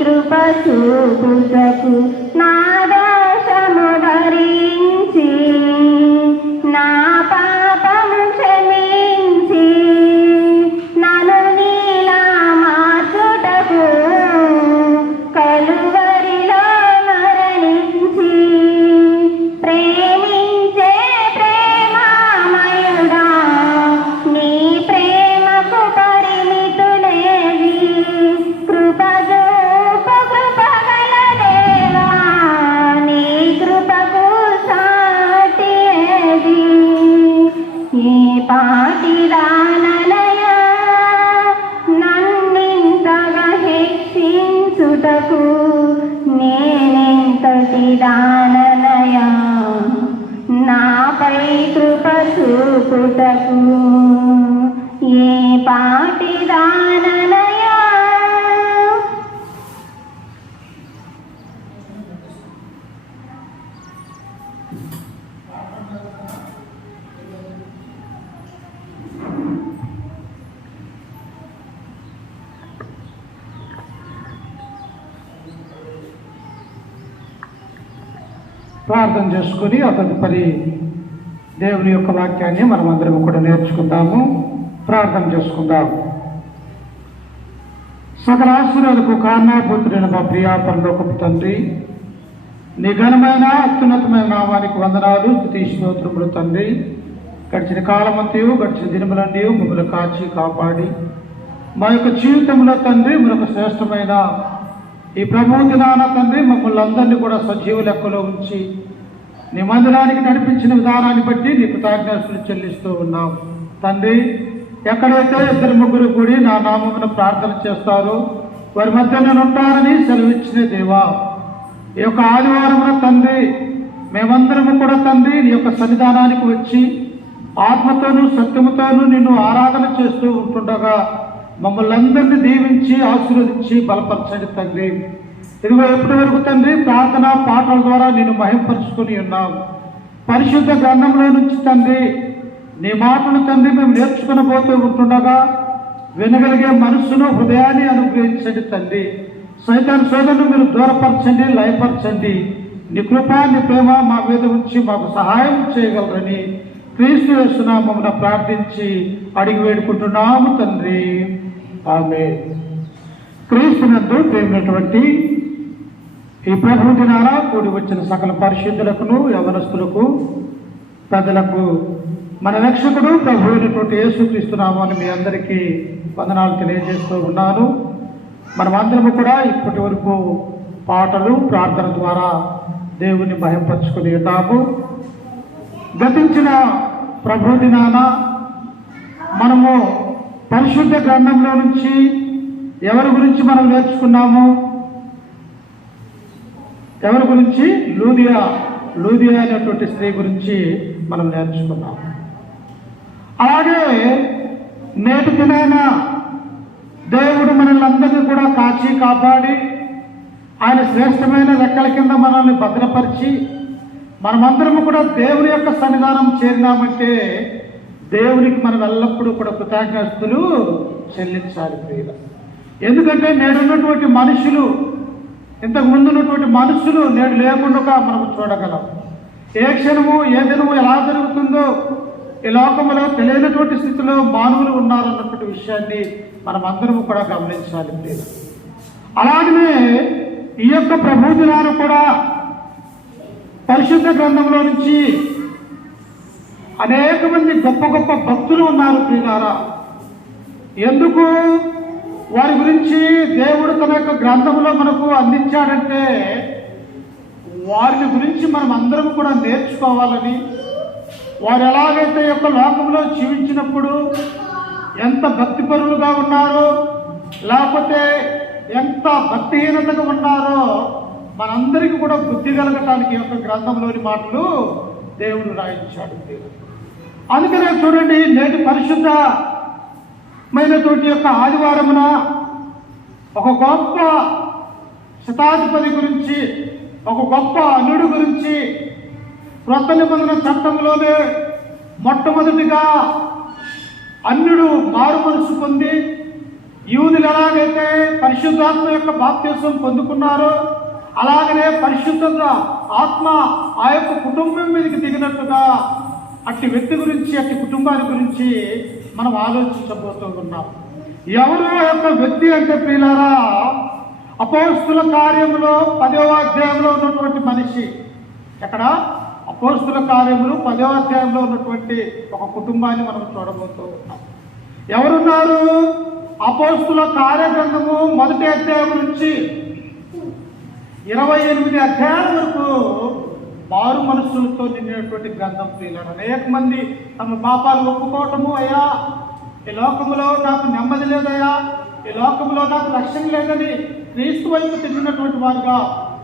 కృప చూపుటకు నా దోషము ధరించి నా పాపము క్షమించి నన్ను నీలా మార్చుటకు కలువరిలో మరణించి ప్రేమించే ప్రేమామయుడా నీ ప్రేమకు పరిమితులేవి కృపగల దేవా నీ కృపకు సాటి ఏది ఏ పాటిదానలయా నన్నింతగా హెచ్చించుటకు నేనెంతటి దానలయా నాపై కృప చూపుటకు ఏ పాటిదానలయా. ప్రార్థన చేసుకుని తదుపరి దేవుని యొక్క వాక్యాన్ని మనం అందరం కూడా నేర్చుకుందాము. ప్రార్థన చేసుకుందాం. సకల ఆశీర్వాదకు కారణభూతుడైన మా ప్రియా పరలోకపు తండ్రి, నీ ఘనమైన అత్యున్నతమైన నామానికి వందనాలు, స్తుతి స్తోత్రములు తండ్రి. గడిచిన కాలమంతయు గడిచిన దినములన్నీ మమ్మల్ని కాచి కాపాడి మా యొక్క జీవితంలో తండ్రి మరొక శ్రేష్టమైన ఈ ప్రభు దినాన తండ్రి మమ్మల్ని అందరినీ కూడా సజీవ లెక్కలో ఉంచి నీ మందిరానికి నడిపించిన విధానాన్ని బట్టి నీ కృతజ్ఞతలు చెల్లిస్తూ ఉన్నాం తండ్రి. ఎక్కడైతే ఇద్దరు ముగ్గురు కూడి నా నామమున ప్రార్థన చేస్తారో వారి మధ్య నేను ఉంటానని సెలవిచ్చిన దేవా, ఈ యొక్క ఆదివారమున తండ్రి మేమందరము కూడా తండ్రి నీ యొక్క సన్నిధానానికి వచ్చి ఆత్మతోనూ సత్యముతోనూ నిన్ను ఆరాధన చేస్తూ ఉంటుండగా మమ్మల్ని అందరినీ దీవించి ఆశీర్వదించి బలపరచండి తండ్రి. ఇదిగో ఎప్పటి వరకు తండ్రి ప్రార్థన పాటల ద్వారా నేను మహింపరుచుకుని ఉన్నాం. పరిశుద్ధ గ్రంథంలో నుంచి తండ్రి నీ మాటలు తండ్రి మేము నేర్చుకునబోతూ ఉంటుండగా వినగలిగే మనస్సును హృదయాన్ని అనుగ్రహించండి తండ్రి. సైతాన్ సోదరులు మీరు దూరపరచండి, లయపరచండి. నీ కృప నీ ప్రేమ మా మీద ఉంచి మాకు సహాయం చేయగలరని క్రీస్తు యేసు నామమున ప్రార్థించి అడిగి వేడుకుంటున్నాము తండ్రి. ఆమేన్. క్రీస్తునందు ప్రేమైనటువంటి ఈ ప్రభు దినాన కూడి వచ్చిన సకల పరిశుద్ధులకును యవనస్తులకు పెద్దలకు మన రక్షకుడు ప్రభు అయినటువంటి యేసుక్రీస్తు నామాన్ని మీ అందరికీ వందనాలు తెలియజేస్తూ ఉన్నాను. మనమందరము కూడా ఇప్పటి వరకు పాటలు ప్రార్థన ద్వారా దేవుని మహింపరచుకుని ఉన్నాము. గతించిన ప్రభు దినాన మనము పరిశుద్ధ గ్రంథంలో నుంచి ఎవరి గురించి మనం నేర్చుకున్నాము? ఎవరి గురించి? లూదియా అనేటువంటి స్త్రీ గురించి మనం నేర్చుకున్నాము. అలాగే నేటి దినాన దేవుడు మనల్ని అందరినీ కూడా కాచి కాపాడి ఆయన శ్రేష్టమైన రెక్కల కింద మనల్ని భద్రపరిచి మనమందరము కూడా దేవుని యొక్క సన్నిధానం చేరినామంటే దేవునికి మనం ఎల్లప్పుడూ కూడా కృతజ్ఞతలు చెల్లించాలి ప్రియుల. ఎందుకంటే నేడున్నటువంటి మనుషులు, ఇంతకు ముందు ఉన్నటువంటి మనుషులు నేడు లేకుండా మనం చూడగలం. ఏ క్షణము ఏ దినము ఎలా జరుగుతుందో ఈ లోకంలో తెలియనటువంటి స్థితిలో మానవులు ఉన్నారన్నటువంటి విషయాన్ని మనం అందరము కూడా గమనించాలి ప్రియుల. అలాగనే ఈ యొక్క ప్రభు దినాలు కూడా పరిశుద్ధ గ్రంథంలో నుంచి అనేక మంది గొప్ప గొప్ప భక్తులు ఉన్నారు ప్రియులారా. ఎందుకు వారి గురించి దేవుడు తన యొక్క గ్రంథంలో మనకు అందించాడంటే వారిని గురించి మనం అందరం కూడా నేర్చుకోవాలని, వారు ఎలాగైతే యొక్క లోకంలో జీవించినప్పుడు ఎంత భక్తిపరులుగా ఉన్నారో లేకపోతే ఎంత భక్తిహీనతగా ఉన్నారో మనందరికీ కూడా బుద్ధి కలగటానికి యొక్క గ్రంథంలోని మాటలు దేవుడు రాయించాడు. అందుకనే చూడండి, నేటి పరిశుద్ధమైనటువంటి యొక్క ఆదివారమున ఒక గొప్ప శతాధిపతి గురించి, ఒక గొప్ప అల్లుడు గురించి క్రొత్త నిబంధన చట్టంలోనే మొట్టమొదటిగా అన్యుడు మారు మనసు పొంది యూదులు ఎలాగైతే పరిశుద్ధాత్మ యొక్క బాప్తిసం పొందుకున్నారో అలాగనే పరిశుద్ధత ఆత్మ ఆ యొక్క కుటుంబం మీదకి దిగినట్టుగా అట్టి వ్యక్తి గురించి అట్టి కుటుంబాన్ని గురించి మనం ఆలోచించబోతూ ఉన్నాం. ఎవరు ఆ యొక్క వ్యక్తి అంటే ప్రియులారా, అపోస్తుల కార్యములో 10వ అధ్యాయంలో ఉన్నటువంటి మనిషి. ఎక్కడ? అపోస్తుల కార్యములు 10వ అధ్యాయంలో ఉన్నటువంటి ఒక కుటుంబాన్ని మనం చూడబోతూ ఉన్నాం. ఎవరున్నారు? అపోస్తుల కార్యగ్రంథము 1వ అధ్యాయం నుంచి 28 అధ్యాయాల వరకు మారు మనస్సులతో నిండినటువంటి గ్రంథం ప్రియులారా. అనేక మంది తమ పాపాలు ఒప్పుకోవటము, అయ్యా ఈ లోకంలో నాకు నెమ్మది లేదయ్యా, ఈ లోకంలో నాకు లక్ష్యం లేదని క్రీస్తు వైపు తిరిగినటువంటి వారుగా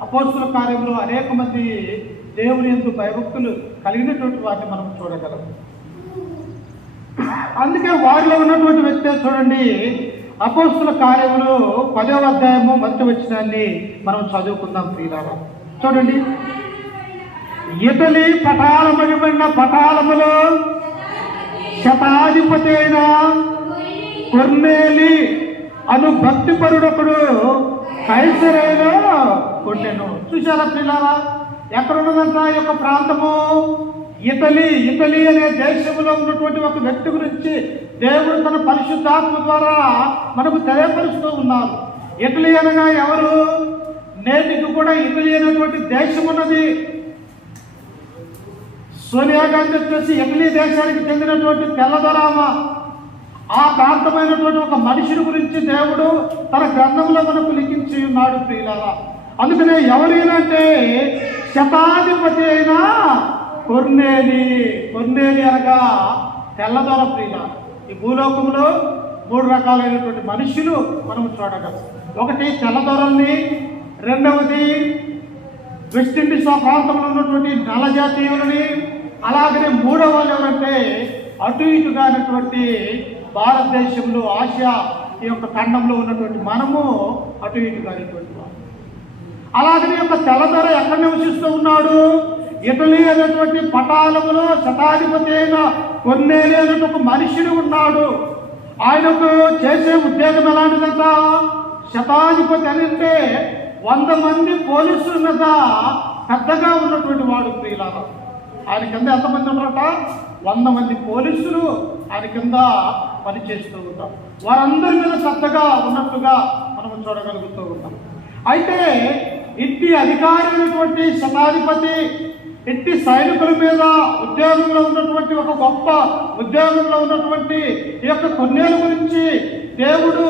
అపోస్తుల కార్యంలో అనేక మంది దేవుని యందు భయభక్తులు కలిగినటువంటి వారిని మనం చూడగలం. అందుకే వారిలో ఉన్నటువంటి వ్యక్తి చూడండి, అపోస్తుల కార్యములు 10వ అధ్యాయము 1వ వచనాన్ని మనం చదువుకుందాం ప్రియులారా. చూడండి, ఇటలీ పటాలమడిబడిన పటాలములో శతాధిపతి అయిన కొర్నేలి అను భక్తిపరుడొకడు కైసరేలో కొట్టెను. చూశారా ప్రియులారా, ఎక్కడ ఉన్నదంట ఈ యొక్క ప్రాంతము? ఇటలీ అనే దేశంలో ఉన్నటువంటి ఒక వ్యక్తి గురించి దేవుడు తన పరిశుద్ధాత్మ ద్వారా మనకు తెలియపరుస్తూ ఉన్నారు. ఇటలీ అనగా ఎవరు? నేటికి కూడా ఇటలీ అనేటువంటి దేశం ఉన్నది. సోనియా గాంధీ వచ్చేసి ఇటలీ దేశానికి చెందినటువంటి తెల్లదొరామ. ఆ ప్రాంతమైనటువంటి ఒక మనిషిని గురించి దేవుడు తన గ్రంథంలో మనకు లిఖించి ఉన్నాడు ప్రియులారా. అందుకనే ఎవరైనంటే శతాధిపతి అయిన కొర్నేలి అనగా తెల్లదొర ప్రియులారా. ఈ భూలోకంలో 3 రకాలైనటువంటి మనుషులు మనం చూడగలం. ఒకటి తెల్లదొరల్ని, రెండవది వెస్ట్ ఇండీస్ ఆ ప్రాంతంలో ఉన్నటువంటి నల్ల జాతీయులని, అలాగనే మూడవ వాళ్ళు ఎవరంటే అటు ఇటుగా అయినటువంటి భారతదేశంలో ఆసియా ఈ యొక్క ఖండంలో ఉన్నటువంటి మనము అటు ఇటుగా అయినటువంటి వారు. అలాగనే యొక్క తెల్లదొర ఎక్కడ నివసిస్తూ ఉన్నాడు? ఇటలీ అనేటువంటి పటాలములో శతాధిపతి అయిన కొర్నేలి అనేటువంటి ఒక మనిషిని ఉన్నాడు. ఆయనకు చేసే ఉద్యోగం ఎలాంటిదంట? శతాధిపతి అంటే 100 మంది పోలీసుల మీద పెద్దగా ఉన్నటువంటి వాడు ప్రియులారా. ఆయన కింద ఎంతమంది ఉన్నారట? 100 మంది పోలీసులు ఆయన కింద పనిచేస్తూ ఉంటారు. వారందరి మీద పెద్దగా ఉన్నట్టుగా మనం చూడగలుగుతూ ఉంటాం. అయితే ఇట్టి అధికారైనటువంటి శతాధిపతి, ఇట్టి సైనికుల మీద ఉద్యోగంలో ఉన్నటువంటి ఒక గొప్ప ఉద్యోగంలో ఉన్నటువంటి ఈ యొక్క కొన్నేళ్ళ గురించి దేవుడు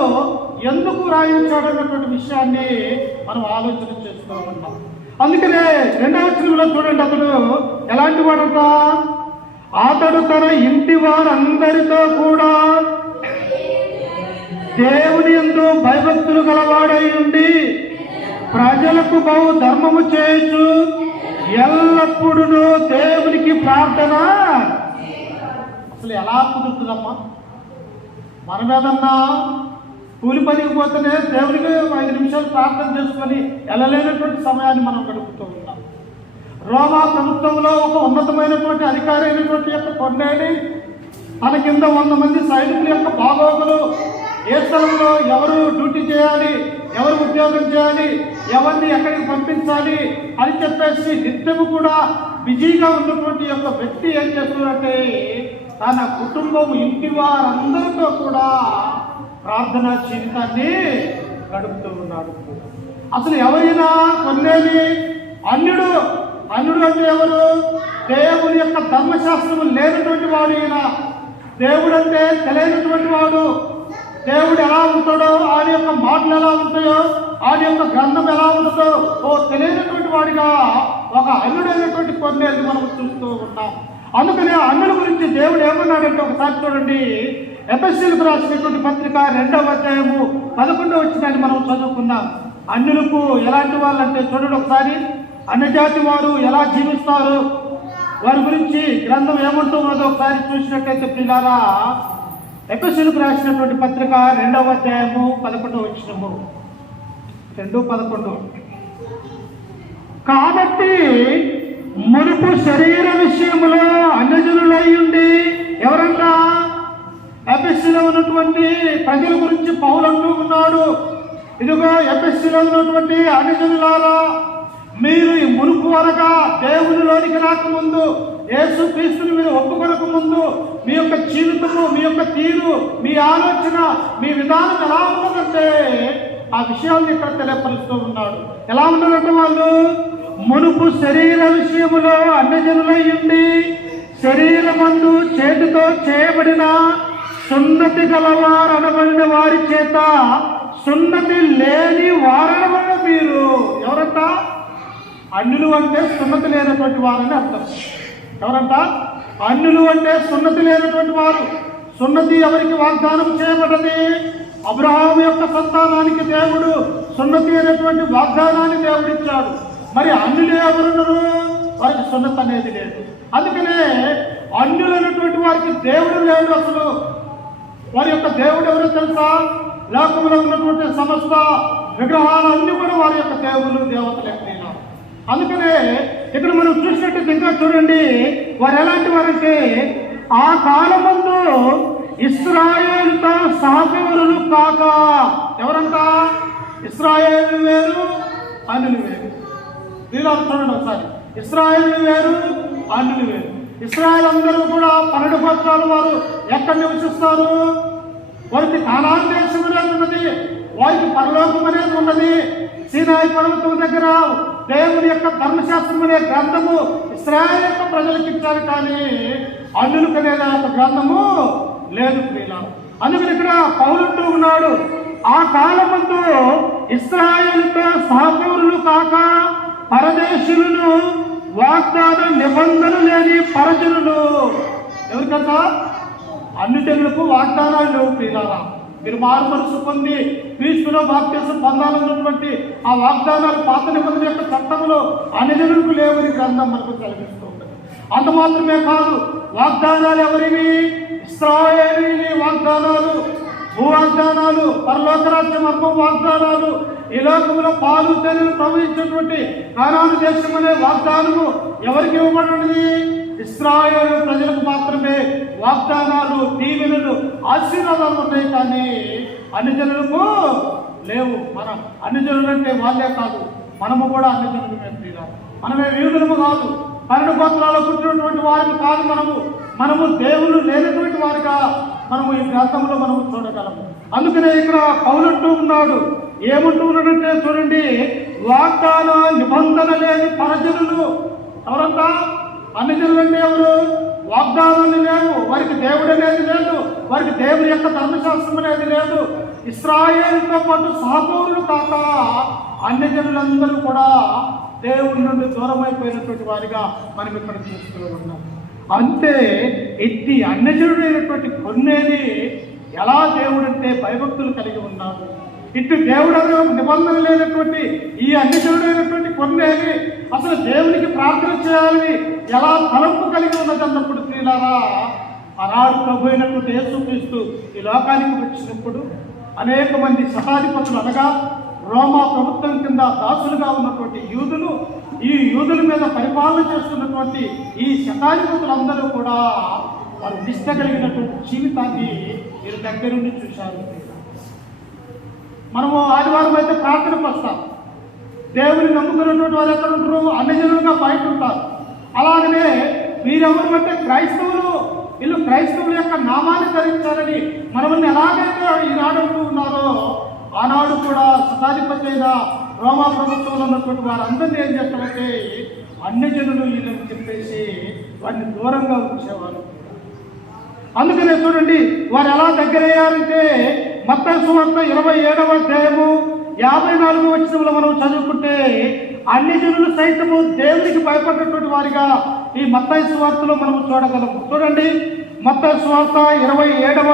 ఎందుకు రాయించాడన్నటువంటి విషయాన్ని మనం ఆలోచన చేస్తూ ఉంటాం. అందుకనే 2వ వచనంలో చూడండి, అతడు ఎలాంటి వాడంట? అతడు తన ఇంటి వారందరితో కూడా దేవుని యందు భయభక్తులు గలవాడై ఉండి ప్రజలకు బహు ధర్మము చేయొచ్చు, ఎల్లప్పుడూ దేవునికి ప్రార్థన. అసలు ఎలా కుదురుతుందమ్మా? మనం ఏదన్నా కూలి పనికి పోతేనే దేవునికి 5 నిమిషాలు ప్రార్థన చేసుకొని వెళ్ళలేనటువంటి సమయాన్ని మనం గడుపుతూ ఉన్నాం. రోమా ప్రభుత్వంలో ఒక ఉన్నతమైనటువంటి అధికారి అయినటువంటి యొక్క కొన్నేలి తన కింద 100 మంది సైనికుల యొక్క బాగోగులు, ఏ స్థలంలో ఎవరు డ్యూటీ చేయాలి, ఎవరు ఉద్యోగం చేయాలి, ఎవరిని ఎక్కడికి పంపించాలి అని చెప్పేసి నిత్యము కూడా బిజీగా ఉన్నటువంటి యొక్క వ్యక్తి ఏం చేస్తున్నారంటే తన కుటుంబం, ఇంటి వారందరితో కూడా ప్రార్థనా జీవితాన్ని గడుపుతూ ఉన్నాడు. అసలు ఎవరైనా కొన్నేలి అన్యుడు అంటే ఎవరు? దేవుని యొక్క ధర్మశాస్త్రము లేనటువంటి వాడు. ఈయన దేవుడు అంటే తెలియనటువంటి వాడు. దేవుడు ఎలా ఉంటాడో, ఆయన యొక్క మాటలు ఎలా ఉంటాయో, ఆయన యొక్క గ్రంథం ఎలా ఉంటుందో తెలియనటువంటి వాడిగా ఒక అన్యుడైనటువంటి కొన్నేళ్ళు మనం చూస్తూ ఉన్నాం. అందుకని అన్యుల గురించి దేవుడు ఏమన్నాడంటే ఒకసారి చూడండి, ఎఫెసీయులకు రాసినటువంటి పత్రిక 2వ అధ్యాయము 11వ వచనాన్ని మనం చదువుకుందాం. అన్యులకు ఎలాంటి వాళ్ళంటే చూడండి ఒకసారి, అన్యజాతి వారు ఎలా జీవిస్తారు, వారి గురించి గ్రంథం ఏమంటున్నదో ఒకసారి చూసినట్లయితే ప్రియులారా, ఎఫెసీయులకు రాసినటువంటి పత్రిక 2వ అధ్యాయము 11వ వచనము, 2:11. కాబట్టి మునుపు శరీర విషయములో అన్యజనులై ఉండి ఎవరంట? ఎఫెసీలో ఉన్నటువంటి ప్రజల గురించి పౌలు అంటూ ఉన్నాడు, ఇదిగో ఎఫెసీలో ఉన్నటువంటి అన్యజనులారా, మీరు ఈ మునుపు వరగా దేవునిలోనికి రాకముందు, యేసు క్రీస్తుని మీరు ఒప్పుకొనక ముందు మీ యొక్క జీవితము, మీ యొక్క తీరు, మీ ఆలోచన, మీ విధానం ఎలా ఉన్నదంటే ఆ విషయాన్ని ఇక్కడ తెలియపరుస్తూ ఉన్నాడు. ఎలా ఉన్నదంటే వాళ్ళు మునుపు శరీర విషయములో అన్యజనులై ఉండి శరీరమందు చేతితో చేయబడిన సున్నతి గలవారు అనబడిన వారి చేత సున్నతి లేని వారనబడిన మీరు. ఎవరంట? అన్యులు అంటే సున్నతి లేనటువంటి వారని అర్థం. ఎవరంట? అన్యులు అంటే సున్నతి లేనటువంటి వారు. సున్నతి ఎవరికి వాగ్దానం చేయబడ్డది? అబ్రహాము యొక్క సంతానానికి దేవుడు సున్నతి అనేటువంటి వాగ్దానాన్ని దేవుడు ఇచ్చాడు. మరి అన్యులు ఎవరున్నారు? వారికి సున్నతి అనేది లేదు. అందుకనే అన్యులు అనేటువంటి వారికి దేవుడు లేడు. అసలు వారి యొక్క దేవుడు ఎవరో తెలుసా? లోకంలో ఉన్నటువంటి సమస్త విగ్రహాలన్నీ కూడా వారి యొక్క దేవుళ్ళు, దేవతలు ఎక్కడైనా. అందుకనే ఇక్కడ మనం చూసినట్టు ఇంకా చూడండి, వారు ఎలాంటి వారంటే ఆ కాలమందు ఇశ్రాయేలుతో సహపౌరులు కాక. ఎవరంట? ఇశ్రాయేలు వేరు, అన్యులు వేరు. వీళ్ళు చూడండి ఒకసారి, ఇశ్రాయేలు వేరు, అన్యులు వేరు. ఇశ్రాయేల్ అందరూ కూడా 12 గోత్రాలు వారు ఎక్కడ నివసిస్తారు? వారికి కానాను దేశం అనేది ఉన్నది, వారికి పరలోకం అనేది ఉన్నది. సీనాయి పర్వతం దగ్గర దేవుని యొక్క ధర్మశాస్త్రం అనే గ్రంథము ఇశ్రాయేల్ యొక్క ప్రజలకు ఇచ్చారు, కానీ అన్యులకు అనేది యొక్క గ్రంథము లేదు ప్రియుల. అందుకని ఇక్కడ పౌలుంటూ ఉన్నాడు, ఆ కాలమందు ఇశ్రాయేలుతో సహపౌరులు కాక పరదేశులను, వాగ్దాన నిబంధన లేని పరజనులు. ఎవరికంతా? అన్ని జనులకు వాగ్దానాలు లేవు ప్రియులారా. మీరు మారు మనసు పొంది క్రీస్తులో బాప్తిసం పొందాలన్నటువంటి ఆ వాగ్దానాలు పాత నిబంధన యొక్క చట్టంలో అన్ని జనులకు లేవని గ్రంథం మనకు కలిగిస్తూ ఉంటుంది. అంత మాత్రమే కాదు, వాగ్దానాలు ఎవరివి? ఇశ్రాయేలీయుల వాగ్దానాలు, భూ వాగ్దానాలు, పరలోక రాజ్యం అర్థం వాగ్దానాలు, ఈ లోకంలో పాలు తేనెలు ప్రవహించినటువంటి కానాను దేశం అనే వాగ్దానము ఎవరికి ఇవ్వబడినది? ఇశ్రాయేలు ప్రజలకు మాత్రమే వాగ్దానాలు, దీవెనలు, ఆశీర్వాదాలు ఉన్నాయి, కానీ అన్ని జనులకు లేవు. మనం అన్ని జనులు అంటే వాళ్ళే కాదు, మనము కూడా అన్ని జనులు మేము. మనమే యూదులము కాదు, 12 గోత్రాల్లో పుట్టినటువంటి వారికి కాదు. మనము దేవుడు లేనటువంటి వారిగా మనము ఈ గ్రంథంలో మనము చూడగలము. అందుకనే ఇక్కడ పౌలంటూ ఉన్నాడు, ఏమంటూ ఉన్నాడంటే చూడండి, వాగ్దాన నిబంధన లేని పరజనులు. ఎవరంతా? అన్ని జనులు అంటే ఎవరు? వాగ్దానాలు లేవు, వారికి దేవుడు అనేది లేదు, వారికి దేవుని యొక్క ధర్మశాస్త్రం అనేది లేదు. ఇశ్రాయేలుతో పాటు సహపౌరులు కాక అన్ని జనులందరూ కూడా దేవుడి నుండి దూరం అయిపోయినటువంటి వారిగా మనం ఇక్కడ చూస్తూ ఉన్నాం. అంతే ఎత్తి అన్యజనుడైనటువంటి కొన్నేది ఎలా దేవుడు అంటే భయభక్తులు కలిగి ఉన్నాడు. ఇటు దేవుడు నిబంధన లేనటువంటి ఈ అన్యజనుడైనటువంటి కొన్నేది అసలు దేవునికి ప్రార్థన చేయాలని ఎలా తలంపు కలిగి ఉన్నదన్నప్పుడు ప్రియులారా, ఆనాడు ప్రభు అయినటువంటి యేసుక్రీస్తు ఈ లోకానికి వచ్చినప్పుడు అనేక మంది శతాధిపతులు, అనగా రోమా ప్రభుత్వం కింద దాసులుగా ఉన్నటువంటి యూదులు, ఈ యూదుల మీద పరిపాలన చేస్తున్నటువంటి ఈ శతాధిపతులందరూ కూడా వారు నిష్ట కలిగినటువంటి జీవితాన్ని వీరి దగ్గర నుండి చూశారు. మనము ఆదివారం అయితే ప్రార్థనకు వస్తాం, దేవుని నమ్ముకున్నటువంటి వారు ఎక్కడ ఉంటారు? అన్యజనులుగా బయట ఉంటారు. అలాగనే వీరెవరు అంటే క్రైస్తవులు. వీళ్ళు క్రైస్తవుల యొక్క నామాన్ని ధరించాలని మనల్ని ఎలాగైతే ఈనాడు అంటూ ఉన్నారో, ఆనాడు కూడా శతాధిపతి అయిన రోమా ప్రభుత్వంలో ఉన్నటువంటి వారందరినీ ఏం చేస్తారంటే అన్యజనులు వీళ్ళని చెప్పేసి వారిని దూరంగా ఉంచేవారు. అందుకనే చూడండి, వారు ఎలా దగ్గరయ్యారంటే మత్తయి సువార్త 27వ అధ్యాయము 54వ వచనంలో మనం చదువుకుంటే, అన్ని జనులు సైతము దేవునికి భయపడినటువంటి వారిగా ఈ మత్తయి సువార్తలో మనం చూడగలము. చూడండి, మత్తయి సువార్త 27వ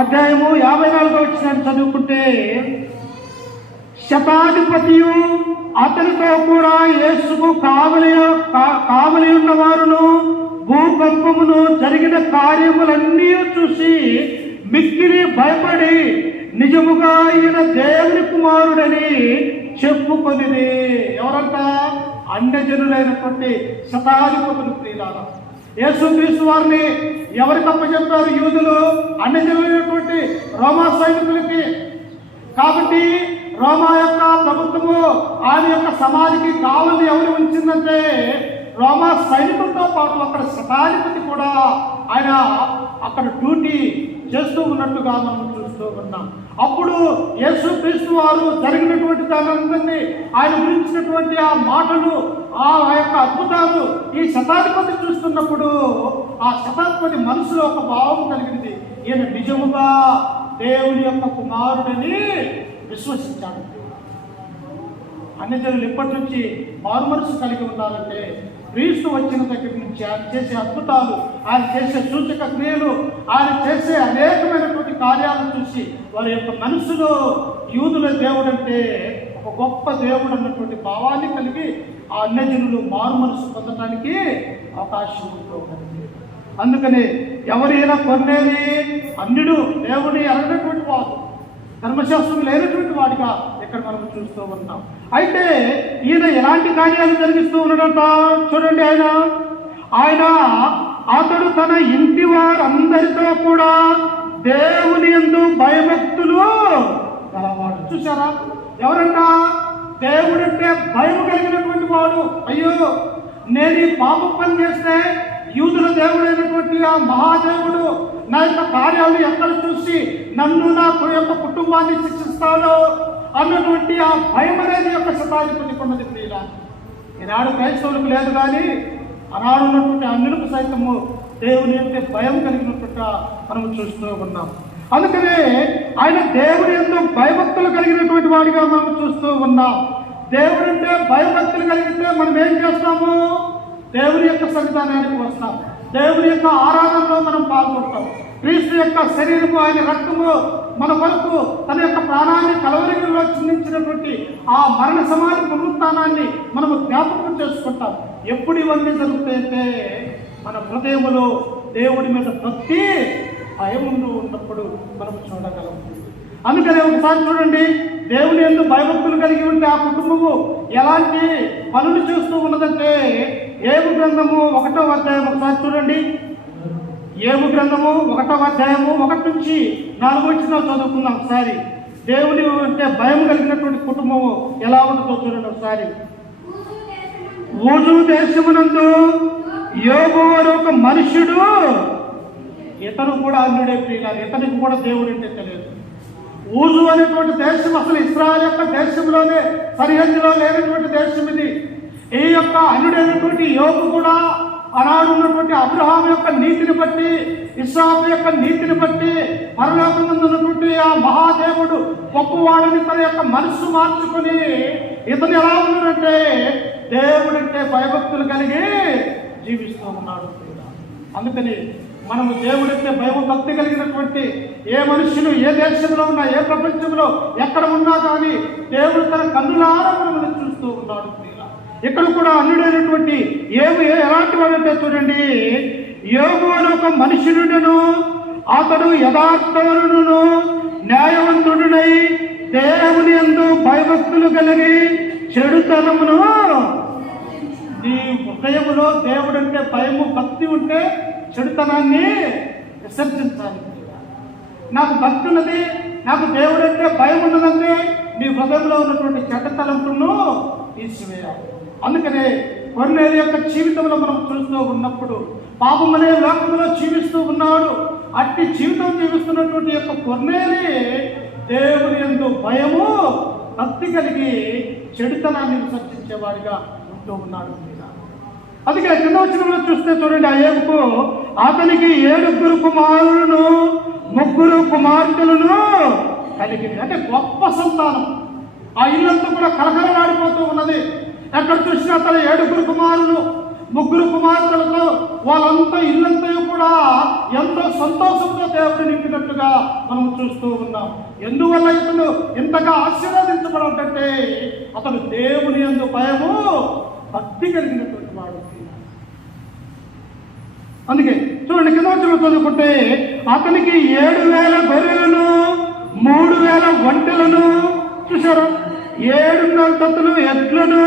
అధ్యాయము 54వ వచనాన్ని చదువుకుంటే, శతాధిపతియు అతనితో కూడా యేసుకు కావలి ఉన్నవారును భూకంపమును జరిగిన కార్యములన్నీ చూసి మిక్కిలి భయపడి నిజముగా ఈయన దేవుని కుమారుడని చెప్పుకొనిది. ఎవరంట? అన్యజనులైనటువంటి శతాధిపతులు ప్రియులారా. యేసుక్రీస్తు వారిని ఎవరికి అప్పచెప్పారు? యూదులు, అన్యజనులైనటువంటి రోమా సైనికులకి. కాబట్టి రోమా యొక్క ప్రభుత్వము ఆయన యొక్క సమాధికి కావలి ఎవరు ఉంచిందంటే రోమా సైనికులతో పాటు అక్కడ శతాధిపతి కూడా ఆయన అక్కడ డ్యూటీ చేస్తూ ఉన్నట్టుగా మనం చూస్తూ ఉన్నాం. అప్పుడు యేసుక్రీస్తు వారు జరిగినటువంటి దానందరినీ ఆయన గురించినటువంటి ఆ మాటలు, ఆ యొక్క అద్భుతాలు ఈ శతాధిపతి చూస్తున్నప్పుడు ఆ శతాధిపతి మనసులో ఒక భావం కలిగింది. ఈయన నిజముగా దేవుని యొక్క కుమారుడని విశ్వసించాడు. అన్యజనులు ఎప్పటి నుంచి మారుమనసు కలిగి ఉన్నారంటే క్రీస్తు వచ్చిన దగ్గర నుంచి ఆయన చేసే అద్భుతాలు, ఆయన చేసే సూచక క్రియలు, ఆయన చేసే అనేకమైనటువంటి కార్యాలను చూసి వారి యొక్క మనసులో యూదుల దేవుడు అంటే ఒక గొప్ప దేవుడు అన్నటువంటి భావాన్ని కలిగి ఆ అన్యజనులు మారుమనసు పొందడానికి అవకాశం ఉంటుంది. అందుకని ఎవరైనా కొన్నేది అన్యుడు, దేవుని అన్నటువంటి వాడు, ధర్మశాస్త్రం లేనటువంటి వాడిగా ఇక్కడ మనం చూస్తూ ఉన్నాం. అయితే ఈయన ఎలాంటి కార్యాలు జరిగిస్తూ ఉన్నాడంట చూడండి. ఆయన అతడు తన ఇంటి వారందరితో కూడా దేవుని యందు భయభక్తులు గలవాడు. చూసారా? ఎవరంట? దేవుడంటే భయం కలిగినటువంటి వాడు. అయ్యో, నేను ఈ పాపం పని చేస్తే యూదుల దేవుడైనటువంటి ఆ మహాదేవుడు నా యొక్క కార్యాలు ఎక్కడ చూసి నన్ను, నా యొక్క కుటుంబాన్ని శిక్షిస్తాడో అన్నటువంటి ఆ భయం అనేది యొక్క శతాధిపతికి ఉన్నది. ప్రియులా, ఈనాడు క్రైస్తవులకు లేదు, కానీ ఆనాడు ఉన్నటువంటి అన్యులకు సైతము దేవుని యొక్క భయం కలిగినట్టుగా మనం చూస్తూ ఉన్నాం. అందుకనే ఆయన దేవుని ఎంతో భయభక్తులు కలిగినటువంటి వాడిగా మనం చూస్తూ ఉన్నాం. దేవుడు అంటే భయభక్తులు కలిగితే మనం ఏం చేస్తాము? దేవుని యొక్క సన్నిధానానికి వస్తాం, దేవుని యొక్క ఆరాధనలో మనం పాల్గొంటాం. క్రీస్తు యొక్క శరీరము, ఆయన రక్తము మన కొరకు తన యొక్క ప్రాణాన్ని కలవరిలో చిందించినటువంటి ఆ మరణ సమాధి పునరుత్థానాన్ని మనము జ్ఞాపకం చేసుకుంటాం. ఎప్పుడు ఇవన్నీ జరుగుతాయంటే మన హృదయములో దేవుడి మీద భక్తి, భయముందు ఉన్నప్పుడు మనం చూడగలం. అందుకనే ఒకసారి చూడండి, దేవుని యందు భయభక్తులు కలిగి ఉంటే ఆ కుటుంబము ఎలాంటి పనులు చేస్తూ ఉన్నదంటే ఏబు గ్రంథము 1వ అధ్యాయం ఒకసారి చూడండి. ఏబు గ్రంథము 1వ అధ్యాయము 1 నుంచి 4 వచనాలు చదువుకుందాం ఒకసారి. దేవుని అంటే భయం కలిగినటువంటి కుటుంబము ఎలా ఉంటుందో చూడండి ఒకసారి. ఊజు దేశమునందు యోబు అనే ఒక మనుష్యుడు, ఇతను కూడా అన్యుడే ప్రియులారా, ఇతనికి కూడా దేవుడు అంటే తెలియదు. ఊజు అనేటువంటి దేశం అసలు ఇశ్రాయేలు యొక్క దేశంలోనే సరిహద్దులో లేనటువంటి దేశం ఇది. ఈ యొక్క అన్యుడైనటువంటి యోబు కూడా ఆనాడు ఉన్నటువంటి అబ్రహాం యొక్క నీతిని బట్టి, ఇస్సాకు యొక్క నీతిని బట్టి పరలోకమందు ఉన్నటువంటి ఆ మహాదేవుడు గొప్పవాడని తన యొక్క మనస్సు మార్చుకొని ఇతను ఎలా ఉన్నాడంటే దేవుడంటే భయభక్తులు కలిగి జీవిస్తూ ఉన్నాడు. అందుకని మనము దేవుడంటే భయభక్తి కలిగినటువంటి ఏ మనుషులు ఏ దేశంలో ఉన్నా, ఏ ప్రపంచంలో ఎక్కడ ఉన్నా కానీ దేవుడు తన కన్నులారా మనల్ని చూస్తూ ఉన్నాడు. ఇక్కడ కూడా అన్యుడైనటువంటి ఎలాంటి వాడంటే చూడండి, యోబు అనే ఒక మనుషుడును, అతడు యథార్థవంతుడును న్యాయవంతుడునై దేవుని యందు భయభక్తులు కలిగి చెడుతనమును. నీ హృదయములో దేవుడంటే భయము భక్తి ఉంటే చెడుతనాన్ని విసర్జించాలి. నాకు భక్తి ఉన్నది, నాకు దేవుడంటే భయం ఉన్నదంటే నీ హృదయంలో ఉన్నటువంటి చెడ్డ తలంపులను తీసివేయాలి. అందుకనే కొర్నేలు యొక్క జీవితంలో మనం చూస్తూ ఉన్నప్పుడు పాపం అనే లోకంలో జీవిస్తూ ఉన్నాడు. అట్టి జీవితం జీవిస్తున్నటువంటి యొక్క కొర్నేలి దేవుని యందు భయము భక్తి కలిగి చెడుతనాన్ని విసర్జించేవాడిగా ఉంటూ ఉన్నాడు. అందుకే కింద వచనంలో చూస్తే చూడండి, అయ్యేకు అతనికి 7 కుమారులను 3 కుమార్తెలను కలిగింది. అంటే గొప్ప సంతానం. ఆ ఇల్లంతా కూడా కలకలలాడిపోతూ ఉన్నది. ఎక్కడ చూసినా తన 7 కుమారులు 3 కుమార్తెలతో వాళ్ళంతా ఇల్లంతా కూడా ఎంతో సంతోషంతో దేవుడు నింపినట్టుగా మనం చూస్తూ ఉన్నాం. ఎందువల్ల ఇతను ఇంతగా ఆశీర్వదించబడంటే అతను దేవుని యందు భయము భక్తి కలిగినటువంటి వాడు. అందుకే చూడండి కింద వచ్చిన చదువుకుంటే అతనికి 7,000 గొర్రెలను 3,000 ఒంటెలను, చూసారా, 7,500 ఎడ్లను,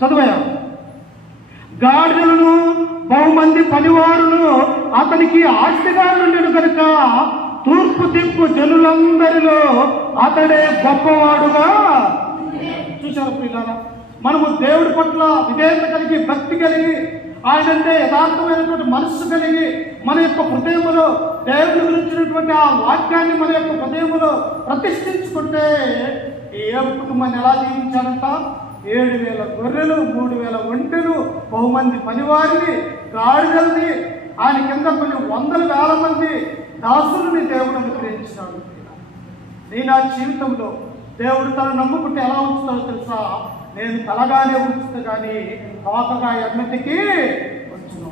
చదువయా, గాడిదలను బహుమంది పనివారును అతనికి ఆస్తిగా నుండి కనుక తూర్పు దిక్కు జనులందరిలో అతడే గొప్పవాడుగా. చూశారు ప్రియులారా, మనము దేవుడి పట్ల విధేయత కలిగి, భక్తి కలిగి, ఆయనంటే యథార్థమైనటువంటి మనస్సు కలిగి మన యొక్క హృదయములో దేవుడి గురించినటువంటి ఆ వాక్యాన్ని మన యొక్క హృదయములో ప్రతిష్ఠించుకుంటే ఏ కుటుంబాన్ని ఎలా జీవించారంట? 7,000 గొర్రెలు, 3,000 ఒంటెలు, బహుమంది పనివారిని, గాడిదల్ని, ఆయన కింద కొన్ని 100,000 మంది దాసులని దేవుడు అనుగ్రహించినాడు. నేను ఆ జీవితంలో దేవుడు తను నమ్ముకుంటే ఎలా ఉంచుతాడో తెలుసా? నేను తలగానే ఉంచుతా కానీ తోకగా ఎన్నటికీ వచ్చును.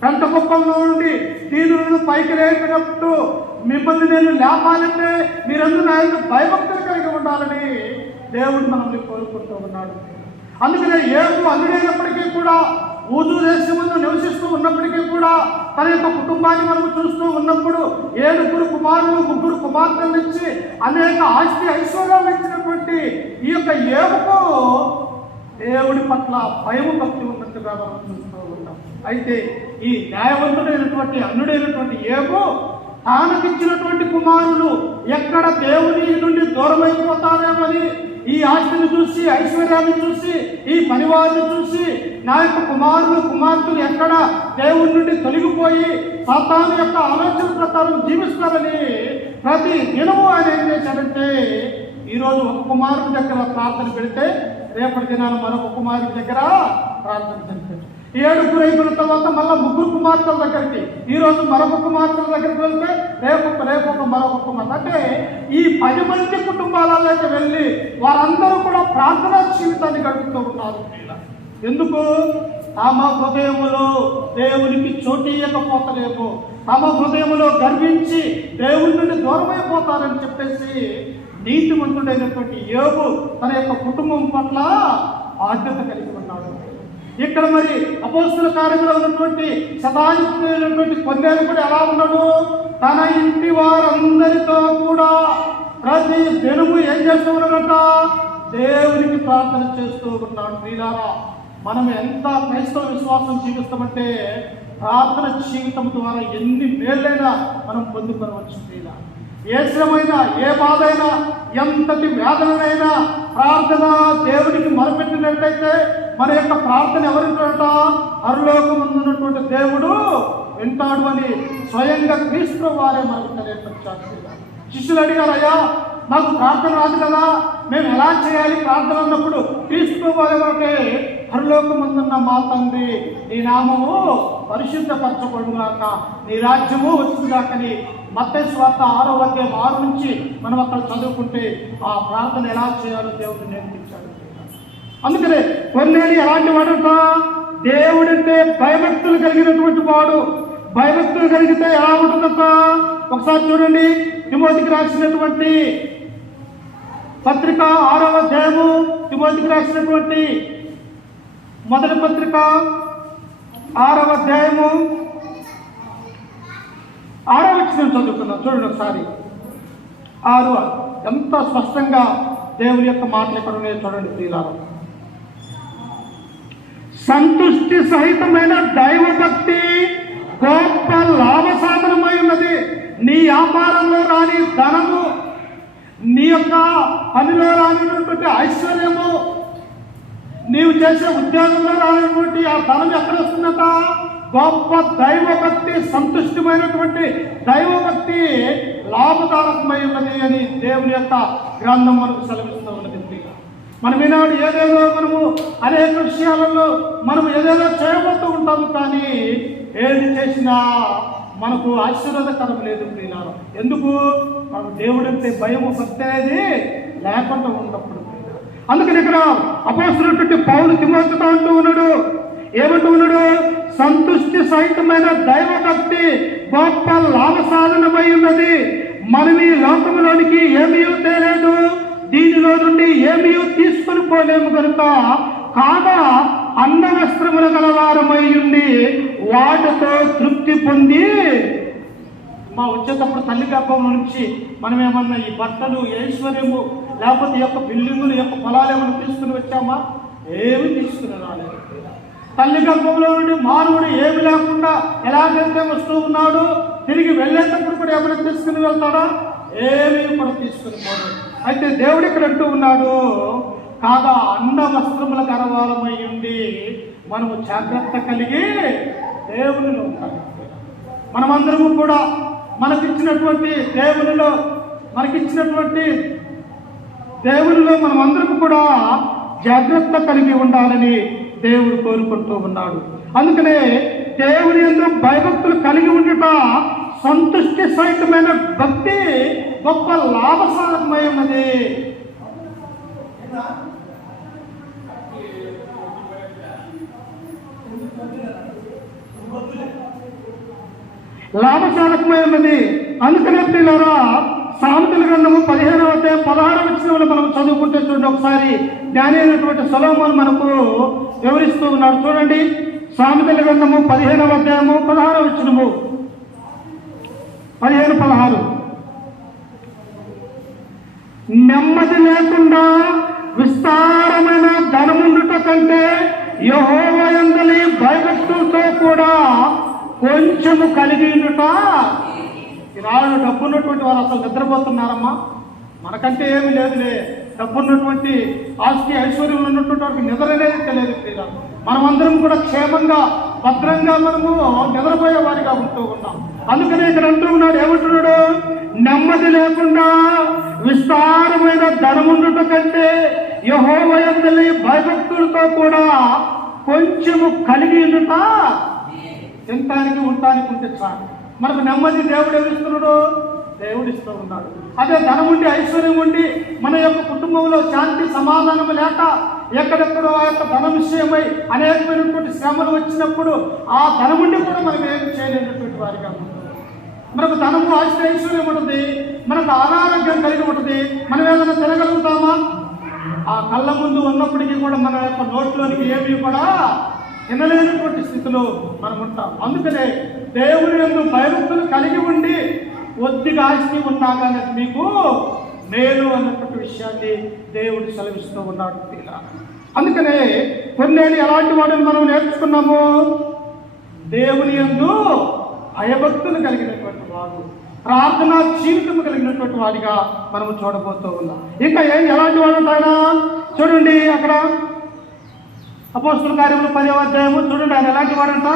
పెంట కుప్పంలో నుండి దీనులను పైకి లేపినప్పుడు మిమ్మల్ని నేను లేపాలంటే మీరందరూ ఆయన భయభక్తులు కలిగి ఉండాలని దేవుడు మనల్ని కోరుకుంటూ ఉన్నాడు. అందుకనే ఏమో అల్లుడైనప్పటికీ కూడా, ఊజు దేశంలో నివసిస్తూ ఉన్నప్పటికీ కూడా, తన యొక్క కుటుంబాన్ని మనం చూస్తూ ఉన్నప్పుడు 7 కుమారులు 3 కుమార్తెలు ఇచ్చి అనేక ఆస్తి ఐశ్వర్యాలు ఇచ్చినటువంటి ఈ యొక్క ఏవుకు దేవుడి పట్ల భయం భక్తి ఉన్నట్టుగా మనం చూస్తూ ఉంటాం. అయితే ఈ న్యాయవంతుడైనటువంటి అన్నుడైనటువంటి ఏవు తానకిచ్చినటువంటి కుమారులు ఎక్కడ దేవుని నుండి దూరమైపోతారేమని ఈ ఆస్తిని చూసి, ఐశ్వర్యాన్ని చూసి, ఈ పరివారాన్ని చూసి, నా యొక్క కుమారులు కుమార్తెలు ఎక్కడ దేవుని నుండి తొలగిపోయి సాతాను యొక్క ఆలోచన ప్రకారం జీవిస్తారని ప్రతి దినము ఆయన ఏం చేశాడంటే, ఈరోజు ఒక కుమారుడి దగ్గర ప్రార్థన పెడితే రేపటి దినాన్ని మరొక కుమారుడి దగ్గర ప్రార్థన పెడతాడు. 7 అయిపోయిన తర్వాత మళ్ళీ 3 కుమార్తెల దగ్గరికి, ఈరోజు మరొక కుమార్తెల దగ్గరికి వెళ్తే రేపు మరొక కుమార్తె. అంటే ఈ 10 మంది కుటుంబాలలోకి వెళ్ళి వారందరూ కూడా ప్రార్థనా జీవితాన్ని గడుపుతూ ఉన్నారు. ఎందుకు? తమ హృదయములో దేవునికి చోటు ఇవ్వకపోతలేము, తమ హృదయములో గర్వించి దేవుని నుండి దూరమైపోతారని చెప్పేసి నీతిమంతుడైనటువంటి యోబు తన యొక్క కుటుంబం పట్ల బాధ్యత కలిగి ఉన్నాడు. ఇక్కడ మరి అపోస్తుల కార్యంలో ఉన్నటువంటి శతాయుక్తులైనటువంటి కొన్నేరు కూడా ఎలా ఉన్నాడు? తన ఇంటి వారందరితో కూడా ప్రతి దినము ఏం చేస్తూ ఉన్నాడంట? దేవునికి ప్రార్థన చేస్తూ ఉన్నాడు. ప్రియులారా, మనం ఎంత క్రైస్తవ విశ్వాసం జీవిస్తామంటే ప్రార్థన జీవితం ద్వారా ఎన్ని మేళ్ళైనా మనం పొందుకోవచ్చు. ప్రియులారా, ఏ శ్రమైనా, ఏ బాధ అయినా, ఎంతటి వేదనైనా ప్రార్థన దేవుడికి మొరపెట్టినట్టయితే మన యొక్క ప్రార్థన ఎవరింటాడట? పరలోకమందున్నటువంటి దేవుడు వింటాడు అని స్వయంగా క్రీస్తు వారే మనకు తెలియపరిచారు. శిష్యులు అడిగారు, అయ్యా మాకు ప్రార్థన రాదు కదా, మేము ఎలా చేయాలి ప్రార్థన అన్నప్పుడు క్రీస్తు వారే అంటే పరలోకమందున్న మా తండ్రి నీ నామము పరిశుద్ధపరచబడుగాక, నీ రాజ్యము వచ్చుగాకని మత్తయి సువార్త 6వ అధ్యాయం 6 నుంచి మనం అక్కడ చదువుకుంటే ఆ ప్రార్థన ఎలా చేయాలో దేవుడు నేర్పించాడు. అందుకనే కొన్నేళ్ళు ఎలాంటి వాడంట? దేవుడంటే భయభక్తులు కలిగినటువంటి వాడు. భయభక్తులు కలిగితే ఎలా ఉంటుందంట? ఒకసారి చూడండి, తిమోతికి రాసినటువంటి పత్రిక 6వ అధ్యాయము, తిమోతికి రాసినటువంటి మొదటి పత్రిక 6వ అధ్యాయము 6వ వచనం చదువుకుందాం. చూడండి ఒకసారి 6 ఎంత స్పష్టంగా దేవుని యొక్క మాటలు ఎక్కడ ఉన్నాయో చూడండి ప్రియులారా. సంతుష్టి సహితమైన దైవభక్తి గొప్ప లాభ సాధనమై ఉన్నది. నీ వ్యాపారంలో రాని ధనము, నీ యొక్క పనిలో రానిటువంటి ఐశ్వర్యము, నీవు చేసే ఉద్యోగంలో రానటువంటి ఆ ధనం ఎక్కడ వస్తుందట? గొప్ప దైవభక్తి, సంతుష్టమైనటువంటి దైవభక్తి లాభదాయకమై ఉన్నది అని దేవుని యొక్క గ్రంథం మనకు సెలవిస్తూ ఉన్నది. మనం ఈనాడు ఏదేదో మనము అనేక విషయాలలో మనము ఏదేదో చేయబోతూ ఉంటాము, కానీ ఏది చేసినా మనకు ఆశీర్వాదకరం లేదు ప్రియులారా. ఎందుకు? మనం దేవుడంటే భయము భక్తి అనేది లేకుండా ఉన్నప్పుడు. అందుకని ఇక్కడ అపోస్తలుడైనటువంటి పౌలు తిమోతితో అంటూ ఉన్నాడు, ఏమంటూ ఉన్నాడు? సంతుష్టి సహితమైన దైవభక్తి గొప్ప లాభ సాధనమై ఉన్నది. మనం ఈ లోకంలోనికి ఏమీ తేలేదు, దీనిలో నుండి ఏమీ తీసుకొని పోలేము కనుక కాగా అన్న వస్త్రములు గలవారమై ఉండి వాటితో తృప్తి పొంది. మా వచ్చేటప్పుడు తల్లి గర్భం నుంచి మనం ఏమన్నా ఈ బట్టలు, ఐశ్వర్యము, లేకపోతే ఈ యొక్క బిల్డింగులు, ఈ యొక్క పొలాలు ఏమన్నా తీసుకుని వచ్చామా? ఏమి తీసుకుని రాలేదు. తల్లి గర్భంలో నుండి మానవుడు ఏమి లేకుండా ఎలాగైతే వస్తూ ఉన్నాడు, తిరిగి వెళ్ళేటప్పుడు కూడా ఏమైనా తీసుకుని వెళ్తాడా? ఏమీ కూడా తీసుకుని పోడు. అయితే దేవుడు ఇక్కడ అంటూ ఉన్నాడు, కాగా అన్న వస్త్రముల గర్వాలమై ఉండి మనము జాగ్రత్త కలిగి దేవునిలో ఉండాలి. మనమందరము కూడా మనకిచ్చినటువంటి దేవునిలో మనమందరం కూడా జాగ్రత్త కలిగి ఉండాలని దేవుడు కోరుకుంటూ ఉన్నాడు. అందుకనే దేవుని యందు భయభక్తులు కలిగి ఉండుట సంతుష్టి సహితమైన భక్తి గొప్ప లాభసాధకమైనది. లాభసాధకమైనది. అందుకనే పిల్లరా, సామెతల గ్రంథము 15వ అధ్యాయం 16వ వచనంలో మనం చదువుకుంటే చూడండి, ఒకసారి జ్ఞాని అయినటువంటి సొలొమోను మనకు వివరిస్తూ ఉన్నాడు. చూడండి, సామెతల గ్రంథము 15వ అధ్యాయము 16వ వచనము, 15-16. నెమ్మది లేకుండా విస్తారమైన ధనముండుట కంటే యెహోవా యందలి భయభక్తులతో కూడా కొంచెము కలిగి ఉండుట. ఈనాడు డబ్బున్నటువంటి వారు అసలు నిద్రపోతున్నారమ్మా. మనకంటే ఏమి లేదులే, డబ్బున్నటువంటి ఆస్తి ఐశ్వర్యం ఉన్నటువంటి వారికి నిద్ర అనేది తెలియదు. మనమందరం కూడా క్షేమంగా భద్రంగా మనము నిద్రపోయే వారిగా ఉంటూ ఉన్నాం. అందుకనే ఇక్కడ అంటూ ఉన్నాడు, ఏమంటున్నాడు? నెమ్మది లేకుండా విస్తారమైన ధనముండుట కంటే యెహోవా యందలి భయభక్తులతో కూడా కొంచెము కలిగి ఉండుట. తినటానికి ఉండటానికి ఉంటే చాలు. మనకు నెమ్మది దేవుడు ఎవరిస్తున్నాడు? దేవుడిస్తూ ఉన్నాడు. అదే ధనం ఉండి ఐశ్వర్యం ఉండి మన యొక్క కుటుంబంలో శాంతి సమాధానం లేక ఎక్కడెక్కడో ఆ యొక్క ధనం విషయమై అనేకమైనటువంటి శ్రమలు వచ్చినప్పుడు ఆ ధనం ఉండి కూడా మనం ఏమి చేయలేనటువంటి వారిగా ఉంటుంది. మనకు ధనము ఆస్తి ఐశ్వర్యం ఉంటుంది, మనకు అనారోగ్యం కలిగి ఉంటుంది, మనం ఏదైనా తినగలుగుతామా? ఆ కళ్ళ ముందు ఉన్నప్పటికీ కూడా మన యొక్క నోట్లోనికి ఏమీ కూడా తినలేనటువంటి స్థితిలో మనం ఉంటాం. అందుకనే దేవుని యందు భయభక్తులు కలిగి ఉండి కొద్దిగా ఆస్తి ఉన్నా కానీ మీకు మేలు అన్నటువంటి విషయాన్ని దేవుడు సెలవిస్తూ ఉన్నాడు. అందుకనే కొన్నేళ్ళు ఎలాంటి వాటిని మనం నేర్చుకున్నాము? దేవుని యందు భయభక్తులు కలిగినటువంటి వాడు, ప్రార్థనా జీవితం కలిగినటువంటి వాడిగా మనము చూడబోతూ ఉన్నాం. ఇంకా ఎలాంటి వాడు ఉంటాయన చూడండి, అక్కడ అపోస్తలుల కార్యములు 10వ అధ్యాయము చూడండి, ఆయన ఎలాంటి వాడంట?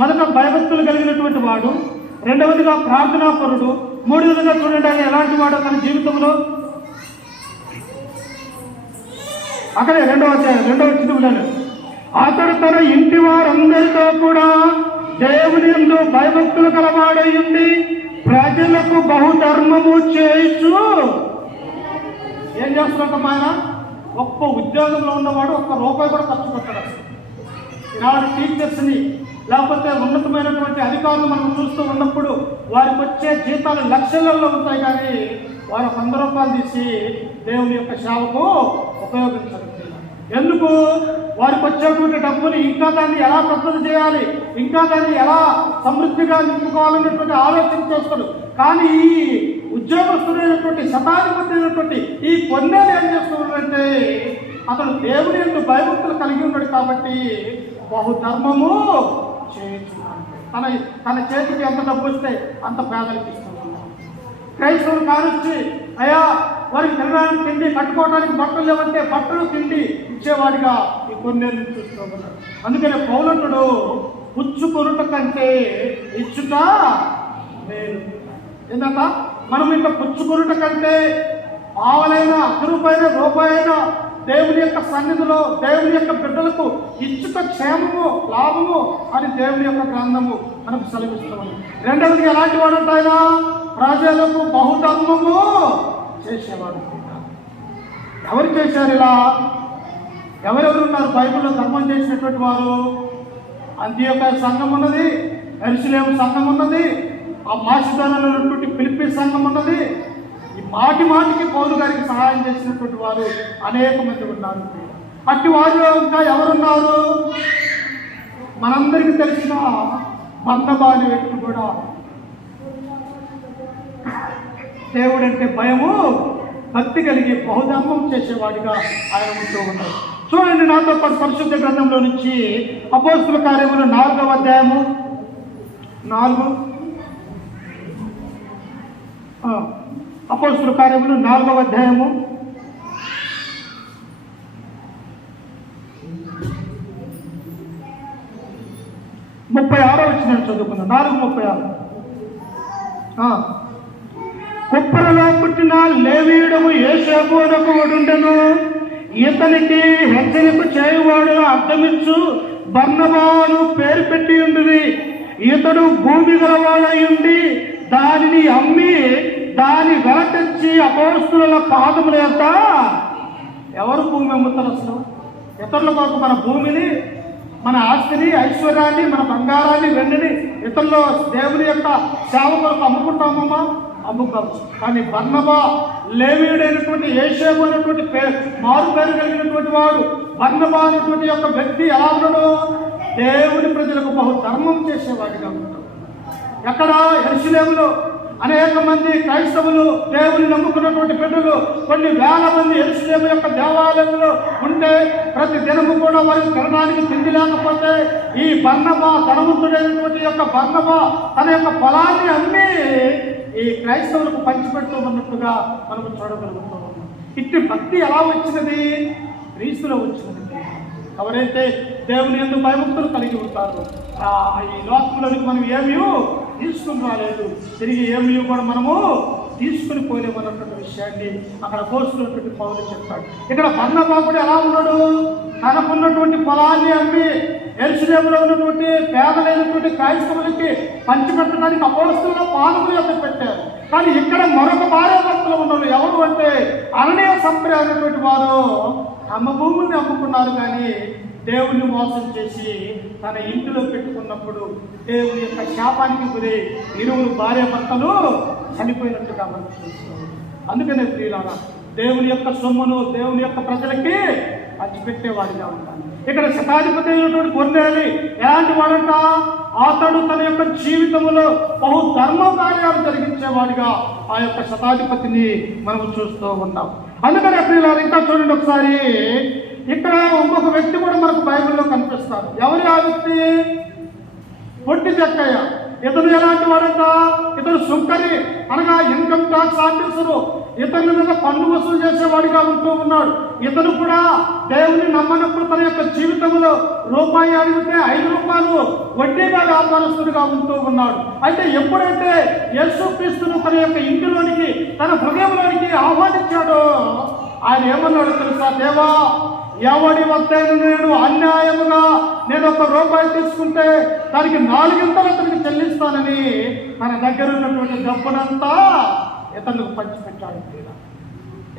మొదట భయభక్తులు కలిగినటువంటి వాడు, రెండవదిగా ప్రార్థనాపరుడు, మూడవదిగా చూడండి ఆయన ఎలాంటి వాడు తన జీవితంలో. అక్కడే 2వ అధ్యాయం 2వ వచనంలో, అతడు తన ఇంటి వారందరితో కూడా దేవుని యందు భయభక్తులు కలవాడై ఉండి ప్రజలకు బహుధర్మము చేయించు. ఏం చేస్తున్నట్టమ్మా ఆయన? ఒక్క ఉద్యోగంలో ఉన్నవాడు ఒక్క రూపాయి కూడా ఖర్చు పెట్టాడు. ఈనాడు టీచర్స్ని లేకపోతే ఉన్నతమైనటువంటి అధికారులు మనం చూస్తూ ఉన్నప్పుడు వారికి వచ్చే జీతాలు లక్షలలో ఉంటాయి, కానీ వారు 100 రూపాయలు తీసి దేవుని యొక్క సేవకు ఉపయోగించాలి. ఎందుకు? వారికి వచ్చేటువంటి డబ్బుని ఇంకా దాన్ని ఎలా పెద్దది చేయాలి, ఇంకా దాన్ని ఎలా సమృద్ధిగా నింపుకోవాలనేటువంటి ఆలోచన చేస్తారు. కానీ ఈ ఉద్యోగస్తుడైనటువంటి శతాధిపతి అయినటువంటి ఈ పొన్నేలు ఏం చేస్తున్నాడంటే అతను దేవుని యందు భయభక్తులు కలిగి ఉన్నాడు కాబట్టి బహుధర్మము చేయించున్నాడు. తన చేతికి ఎంత డబ్బు వస్తే అంత పేదలకు ఇస్తున్నాడు. క్రైస్తవులు కానిచ్చి అయ్యా వారికి తినడానికి తిండి, కట్టుకోవడానికి బట్టలు లేవంటే బట్టలు తిండి ఇచ్చేవాడిగా ఈ కొన్నేళ్ళు చూస్తూ ఉన్నాడు. అందుకనే పౌలంటుడు పుచ్చుకొనుట కంటే ఇచ్చుట మేలు. ఏంటంట? మనం ఇంకా పుచ్చుకొనుట కంటే పావలైన 1 రూపాయల రూపాయైనా దేవుని యొక్క సన్నిధిలో దేవుని యొక్క బిడ్డలకు ఇచ్చుట క్షేమము లాభము అని దేవుని యొక్క గ్రంథము మనకు సెలవిస్తున్నాము. రెండవది ఎలాంటి వాడు ఆయన? ప్రజలకు బహుధర్మము చేసేవాడు. ఎవరు చేశారు ఇలా? ఎవరెవరు ఉన్నారు బైబిల్లో ధర్మం చేసినటువంటి వారు? అంతియోక సంఘం ఉన్నది, యెరూషలేము సంఘం ఉన్నది, ఆ మాసిదోనియాలో ఉన్నటువంటి ఫిలిప్పీ సంఘం ఉన్నది. ఈ మాటికి పౌలు గారికి సహాయం చేసినటువంటి వారు అనేక మంది ఉన్నారు. అట్టి వారిలో ఇంకా ఎవరున్నారు? మనందరికీ తెలిసిన బర్నబాని వ్యక్తి కూడా దేవుడంటే భయము భక్తి కలిగి బహుధర్మం చేసేవాడిగా ఆయన ఉంటూ ఉన్నారు. చూడండి నాతో పాటు పరిశుద్ధ గ్రంథంలో నుంచి అపోస్తుల కార్యములు 4వ అధ్యాయము 4 అపోస్తుల కార్యములు 4వ అధ్యాయము 36వ వచనం చదువుకుందాం. 4:36. కుప్పలలో పుట్టిన లేవీయుడము యోసేపు అనకు ఒకడుండెను. ఇతనికి హెచ్చరిక చేయువాడు అర్థమిచ్చు బర్నబాను పేరు పెట్టి ఉండిరి. ఇతడు భూమి గలవాడై ఉండి దానిని అమ్మి దాని వెల తెచ్చి అపోస్తుల పాదముల యొక్క ఎవరు భూమి అమ్ముతారు? అసలు ఇతరుల కొరకు మన భూమిని, మన ఆస్తిని, ఐశ్వర్యాన్ని, మన బంగారాన్ని, వెండిని ఇతరుల దేవుని యొక్క సేవ కొరకు అమ్ముకుంటామమ్మా, అమ్ముకోవచ్చు. కానీ బర్నబా లేవీయుడైనటువంటి యోసేపు అనేటువంటి మారు పేరు కలిగినటువంటి వాడు, బర్నబా అనేటువంటి యొక్క వ్యక్తి ఎలా ఉన్నాడు? దేవుని ప్రజలకు బహు ధర్మం చేసేవాడిగా ఉంటాడు. ఎక్కడ? యెరూషలేములో అనేక మంది క్రైస్తవులు, దేవుని నమ్ముకున్నటువంటి బిడ్డలు కొన్ని వేల మంది యెరూషలేము యొక్క దేవాలయంలో ఉంటే ప్రతి దినము కూడా వారికి తినడానికి తిండి లేకపోతే ఈ బర్నబా, ధనవంతుడైనటువంటి యొక్క బర్నబా తన యొక్క పొలాన్ని అమ్మి ఈ క్రైస్తవులకు పంచిపెడుతూ ఉన్నట్టుగా మనము చూడగలుగుతూ ఉన్నాం. ఇట్టి భక్తి ఎలా వచ్చినది? క్రీస్తులో వచ్చినది. ఎవరైతే దేవుని యందు భయభక్తులు కలిగి ఉంటారో ఈ లోకంలోనికి మనం ఏమీ తీసుకుని రాలేదు, తిరిగి ఏమీ కూడా మనము తీసుకుని పోలేమన్నటువంటి విషయాన్ని అక్కడ పోస్తున్నటువంటి పౌలు చెప్పాడు. ఇక్కడ బర్నబా కూడా ఎలా ఉన్నాడు? తనకున్నటువంటి పొలాన్ని అమ్మి యెరూషలేములో ఉన్నటువంటి పేదలైనటువంటి క్రైస్తవులకి పంచిపెట్టడానికి అపోస్తలుల పాదముల యొక్క పెట్టారు. కానీ ఇక్కడ మరొక భార్యాభర్తలు ఉన్నారు. ఎవరు అంటే అననీయ సంప్రయ అనేటువంటి వారు తమ భూముల్ని అమ్ముకున్నారు. కానీ దేవుణ్ణి మోసం చేసి తన ఇంటిలో పెట్టుకున్నప్పుడు దేవుని యొక్క శాపానికి గురి ఇరువురు భార్యాభర్తలు చనిపోయినట్టుగా మనం చూస్తున్నాం. అందుకనే ప్రియులారా, దేవుని యొక్క సొమ్మును దేవుని యొక్క ప్రజలకి పంచిపెట్టేవాడిగా ఉంటాను. ఇక్కడ శతాధిపతి అయినటువంటి కొన్నేలి ఎలాంటి వాడంట? అతడు తన యొక్క జీవితంలో బహు ధర్మ కార్యాలు జరిగించేవాడిగా ఆ యొక్క శతాధిపతిని మనం చూస్తూ ఉంటాం. అందుకని ప్రియులారా, ఇంకా చూడండి ఒకసారి, ఇక్కడ ఇంకొక వ్యక్తి కూడా మనకు బైబిల్లో కనిపిస్తారు. ఎవరు ఆ వ్యక్తి? పొట్టి జక్కయ్య. ఇతను ఎలాంటి వాడంట? ఇతను సుంకరి అనగా ఇన్కమ్ ట్యాక్స్ ఆఫీసరు. ఇతని మీద పన్ను వసూలు చేసేవాడిగా ఉంటూ ఉన్నాడు. ఇతను కూడా దేవుని నమ్మనప్పుడు తన యొక్క జీవితంలో రూపాయి అడిగితే 5 రూపాయలు వడ్డీగా వ్యాపారస్తుడిగా ఉంటూ ఉన్నాడు. అయితే ఎప్పుడైతే యేసుక్రీస్తును తన యొక్క ఇంటిలోనికి, తన హృదయంలోనికి ఆహ్వానించాడో ఆయన ఏమన్నాడు తెలుసా? దేవా, ఎవడి వద్ద నేను అన్యాయముగా నేను 1 రూపాయి తీసుకుంటే దానికి 4 అతనికి చెల్లిస్తానని తన దగ్గర ఉన్నటువంటి డబ్బునంతా ఇతరులకు పంచిపెట్టాడు.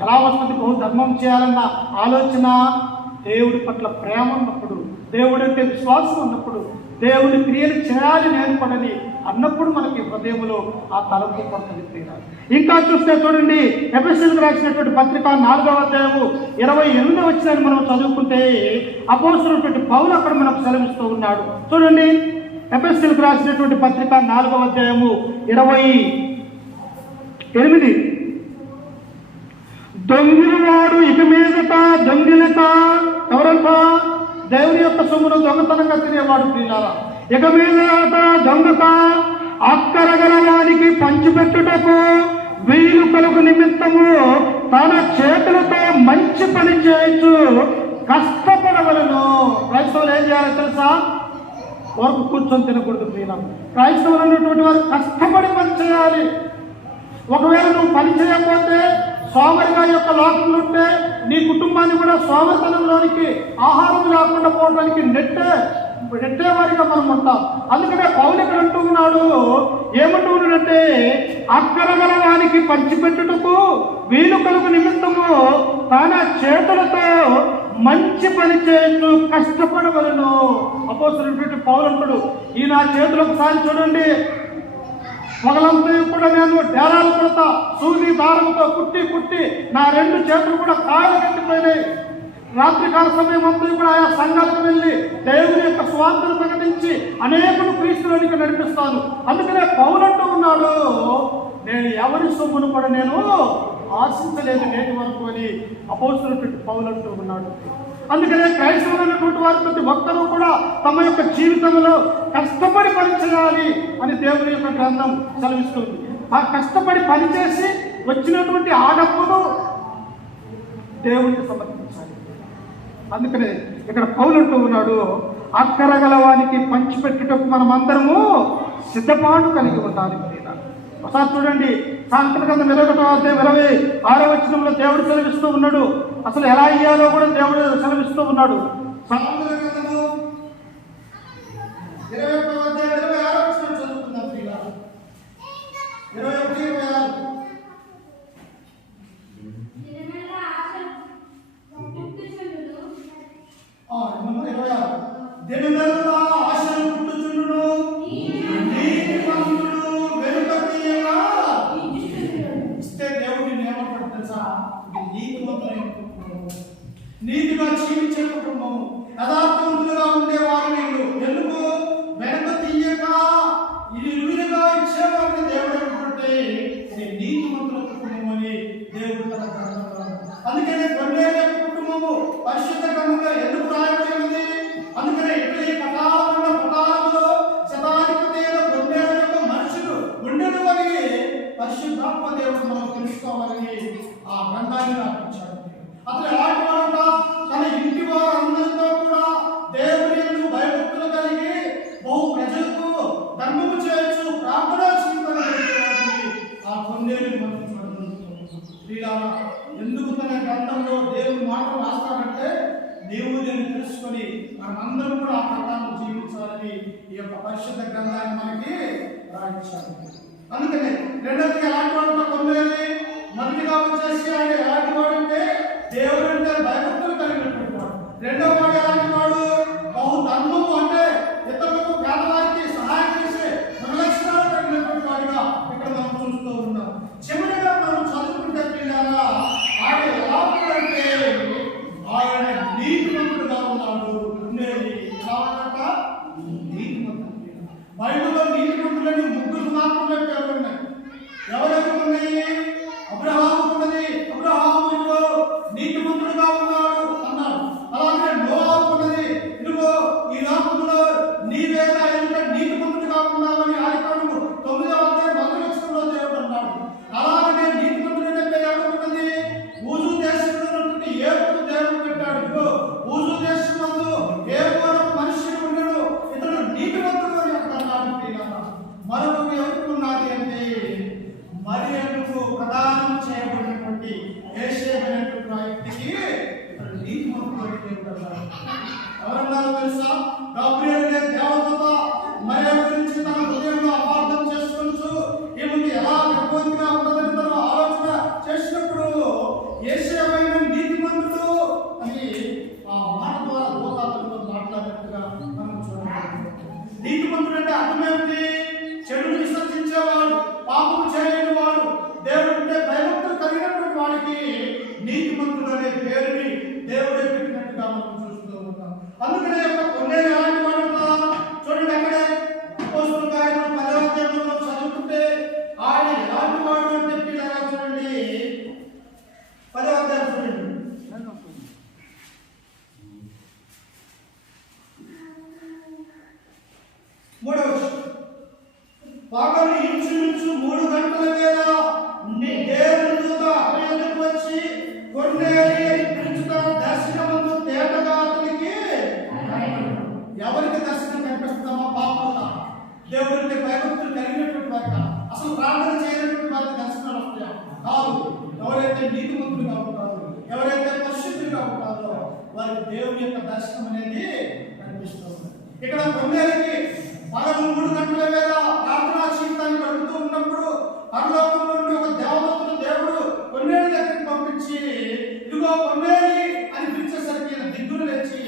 ఎలా వస్తుంది? బహు ధర్మం చేయాలన్న ఆలోచన, దేవుడి పట్ల ప్రేమ ఉన్నప్పుడు, దేవుడంటే విశ్వాసం ఉన్నప్పుడు, దేవుని క్రియలు చేయాలి నేర్పడని అన్నప్పుడు మనకి హృదయంలో ఆ తలంపు పడుతుంది. ప్రియులారా, ఇంకా చూస్తే చూడండి, ఎఫెసీయులకు రాసినటువంటి పత్రిక 4వ అధ్యాయము 28వ వచనాన్ని మనం చదువుకుంటే అపోస్తలుడైనటువంటి పౌలు అక్కడ మనకు సెలవిస్తూ ఉన్నాడు. చూడండి, ఎఫెసీయులకు రాసినటువంటి పత్రిక 4వ అధ్యాయము 28. దొంగిలవాడు ఇక మీదట దొంగిలత ఎవరంట? దేవుని యొక్క సొమ్మును దొంగతనంగా తినేవాడు. ప్రియులారా, ఇక మీదట దొంగత అక్కరగల వారికి పంచిపెట్టుటకు వీలు కలుగు నిమిత్తము తన చేతులతో మంచి పని చేయొచ్చు కష్టపడవలను. క్రైస్తవులు ఏం చేయాలో తెలుసా? వరకు కూర్చొని తినకూడదు. ప్రియులారా, క్రైస్తవులు అన్నటువంటి వారు కష్టపడి పని చేయాలి. ఒకవేళ నువ్వు పని చేయకపోతే, సోమరిగా యొక్క లోకంలో ఉంటే నీ కుటుంబాన్ని కూడా సోమరితనంలోనికి, ఆహారం లేకుండా పోవడానికి నెట్టేవారిగా మనం ఉంటాం. అందుకనే పౌలు ఇక్కడ అంటూ ఉన్నాడు, ఏమంటూ ఉన్నాడంటే అక్కరగల వారికి పంచిపెట్టుటకు వీలు కలుగు నిమిత్తము తన చేతులతో మంచి పని చేయొచ్చు కష్టపడవలను. అపోస్తలుడైనటువంటి పౌలు అంటాడు, ఈ నా చేతులు ఒకసారి చూడండి, పగలంతా కూడా నేను డేరాలు కొడతా, సూది దారంతో కుట్టి నా 2 చేతులు కూడా కాయలు కట్టిపోయినాయి. రాత్రికాల సమయం అంతా కూడా ఆయా సంఘాలకు వెళ్ళి దేవుని యొక్క స్వార్థను ప్రకటించి అనేకులు క్రీస్తులోనికి నడిపిస్తాను. అందుకనే పౌలు అంటూ ఉన్నాడు, నేను ఎవరి సొమ్మును కూడా నేను ఆశించలేదు నేటి వరకు అని అపోస్తలుడైన పౌలు అంటూ ఉన్నాడు. అందుకనే క్రైస్తవులైనటువంటి వారి ప్రతి ఒక్కరూ కూడా తమ యొక్క జీవితంలో కష్టపడి పనిచేయాలి అని దేవుని యొక్క గ్రంథం సెలవిస్తుంది. ఆ కష్టపడి పనిచేసి వచ్చినటువంటి ఆ డబ్బును దేవునికి సమర్పించాలి. అందుకనే ఇక్కడ పౌలు అంటూ ఉన్నాడు, అక్కర గలవానికి పంచిపెట్టుటకు మనమందరము సిద్ధపాటు కలిగి ఉండాలి. ఒకసారి చూడండి, సాంఖ్య గ్రంథం 21:26 దేవుడు సెలవిస్తూ ఉన్నాడు. అసలు ఎలా ఇయ్యాలో కూడా దేవుడు సెలవిస్తూ ఉన్నాడు. సాంఖ్య గ్రంథము 21:26 చదువుకుందాం. 21:26 దినమెల్లా ఆశలు పుట్టుచుండును, నీతిమంతుడు వెనుక తీయగా ఇస్తే దేవుడిని ఏమంటాడు తెలుసా? నీతిమంతులైన కుటుంబము, నీతిగా జీవించే కుటుంబము, యథార్థవంతులుగా ఉండే వారిని ఎందుకు వెనుక తీయక ఇరువురుగా ఇచ్చేవారిని దేవుడు ఏమంటే ఇది నీతిమంతుల కుటుంబం అని దేవుడు తన గ్రంథంలో. అందుకనే కొన్నేళ్ళ కుటుంబము పరిశుద్ధ గ్రంథంలో ఎందుకు రాయబడింది? అందుకనే ఇప్పుడు ఈ పటాలలో శతాధిపతి అయిన కొన్నేళ్ళ యొక్క మనుషులు ఉండడం అని పరిశుద్ధాత్మ దేవుడు మనం తెలుసుకోవాలని ఆ గ్రంథాన్ని రాపించాడు. అతను ఎలాంటి వాడంట? తన ఇంటి వారందరితో కూడా దేవుని యందు భయభక్తులు కలిగి బహు ప్రజలకు ధర్మము చేయొచ్చు, ప్రార్థనా జీవితాన్ని ఆ కొన్నేళ్ళు మనం చూడాలి. ఎందుకు తన గ్రంథంలో దేవుని మాటలు రాస్తాడంటే దేవుడిని తెలుసుకొని మనమందరం కూడా ఆ ప్రకారం జీవించాలని ఈ యొక్క పరిశుద్ధ గ్రంథాన్ని మనకి రాయించాలి. అందుకనే రెండోది ఎలాంటి వాడితో కొన్నేది మొదటిగా వచ్చేసి ఆయన ఎలాంటి వాడు అంటే దేవుడు అంటే భయభక్తులు కలిగినటువంటి వాడు. రెండవ వాడు ఎలాంటి వాడు? బహు ధర్మము అంటే ఇతరులకు పేదవారికి సహాయం చేసే గుణలక్షణాలు కలిగినటువంటి వాడిగా ఇక్కడ మనం చూస్తూ ఉన్నాం. చివరిగా మనం చదువుకుంటే పిల్లలా ఆయన ఎలా ఉన్నాడంటే ఆయన నీతిమంతుడుగా ఉన్నాడు. ఉండేది ఎలా ఉన్నట? నీతిమంతుడు. బైబిల్లో నీతిమంతులని ముగ్గురు మాత్రమే పేర్లు ఉన్నాయి. ఎవరెవరు ఉన్నాయి? అబ్రహాము ఉన్నది. అబ్రహాము ఇదిగో నీతిమంతుడుగా ఉన్నాడు అన్నాడు. అలాగే నోవాహు ఉన్నది. ఇదిగో ఈ లోకంలో నీవేనా ఎందుకంటే నీతిమంతుడుగా ఉన్నావని ఆదికాండము 9:1 దేవుడు అన్నాడు. అలాగే నీతిమంతుడనే పేరు ఎవరున్నది? ఊజు దేశంలో ఉన్నటువంటి ఏబుకు దేవుడు పెట్టాడు. ఇదిగో ఊజు దేశమందు ఏబు అనే మనిషి ఉండడు, ఇతడు నీతిమంతుడు అని అన్నాడు. మరొక ఎవరికి ఉన్నది అంటే మరియకు ప్రదానం చేయబడినటువంటి యేసేపు అనేటువంటి వ్యక్తికి ఇతడు నీతిమంతుడు అని దేవుడు అన్నాడు. ఎవరన్నారో తెలుసా? గాబ్రియల్ అనే దేవదూత మరియ గురించి తన హృదయంలో అపార్థం చేసుకొనుచు ఈమెకి ఎలా గర్భవతిగా ఉన్నదని తను ఆలోచన చేసినప్పుడు యేసేపైన నీతిమంతుడు అని ఆ మాట ద్వారా దూతలతో మాట్లాడినట్టుగా మనం చూడాలి. నీతిమంతుడు అంటే అర్థం ఏమిటి? చెడు విసర్జించేవాడు, పాపం చేయని వాడు, దేవుడు అంటే భయభక్తులు కలిగినటువంటి వాడికి నీతిమంతుడు అనే పేరుని దేవుడే పెట్టినట్టుగా మనం చూస్తూ ఉంటాం. అందుకనే యొక్క కొన్నేళ్ళు ఎలాంటి వాడు చూడండి. అక్కడే అపోస్తలుల కార్యములు 10వ అధ్యాయంలో చదువుకుంటే ఆయన ఎలాంటి వాడు అంటే పిల్లరా చూడండి 10వ అధ్యాయం చూడండి. పగలు ఇంచుమించు 3 గంటల వేళ దేవుని దూత అతని యొద్దకు వచ్చి కొన్నేలి అని పిలుచుతాను దర్శనమందు తేటగా అతనికి ఎవరికి దర్శనం కనిపిస్తుందమ్మా? పాపంగా దేవుడికి భయభక్తులు కలిగినటువంటి వారికి, అసలు ప్రార్థన చేయనటువంటి వారికి దర్శనాలు వస్తాయా? కాదు. ఎవరైతే నీతిమంతులుగా ఉంటారో, ఎవరైతే పరిశుద్ధులుగా ఉంటారో వారికి దేవుని యొక్క దర్శనం అనేది కనిపిస్తుంది. ఇక్కడ కొన్నేళ్ళకి పగలు 3 గంటల వేళ ప్రార్థనా జీవితాన్ని గడుపుతూ ఉన్నప్పుడు పరలోకం నుండి ఒక దేవదూతను దేవుడు కొన్నేళ్ళ దగ్గరికి పంపించి ఇదిగో కొన్నేలి అని పిలిచేసరికి దిగ్గులు లేచి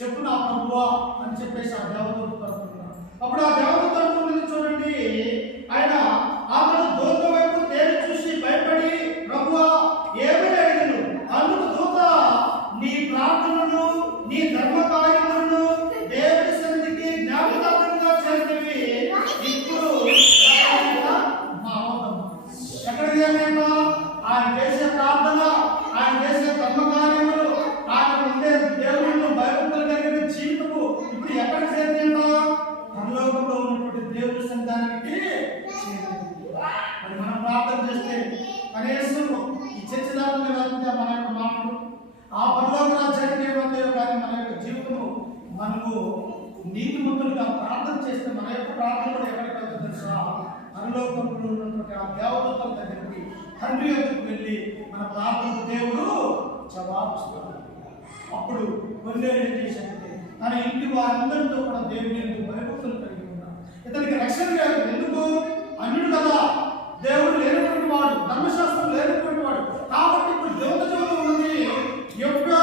చెప్పు నా ప్రభువా అని చెప్పేసి ఆ దేవదూత అంటున్నాడు. అప్పుడు ఆ దేవదూత అంటున్నది చూడండి, ఆయన అతను దూత వైపు తేరి చూసి భయపడి ప్రభువా ఏమని అడిగాను. అందుకు దూత నీ ప్రార్థనను నీ ధర్మ కార్యములను దేవుని సన్నిధికి జ్ఞాపకార్థంగా చేసినవి ఇప్పుడు ఎక్కడికి ఏమైనా ఆయన చేసే ప్రార్థన, ఆయన మన యొక్క జీవితము మనము నీతిమంతులుగా ప్రార్థన చేస్తే మన యొక్క ప్రార్థన కూడా ఎక్కడికి వెళ్తుంది తెలుసా? పరలోకంలో ఉన్నటువంటి ఆ దేవదూతల దగ్గరికి, తండ్రి దగ్గరికి వెళ్ళి మన ప్రార్థనకు దేవుడు జవాబిస్తాడు. అప్పుడు కొన్నేళ్ళు ఏం చేశాడంటే తన ఇంటి వారందరితో కూడా దేవుని ఎందుకు భయభక్తులు కలిగి ఉన్నాడు. ఇతనికి రక్షణ లేదు. ఎందుకు? అన్యుడు కదా, దేవుడు లేనటువంటి వాడు, ధర్మశాస్త్రం లేనటువంటి వాడు. కాబట్టి ఇప్పుడు దేవత జీవితం ఉన్నది. ఎప్పుడో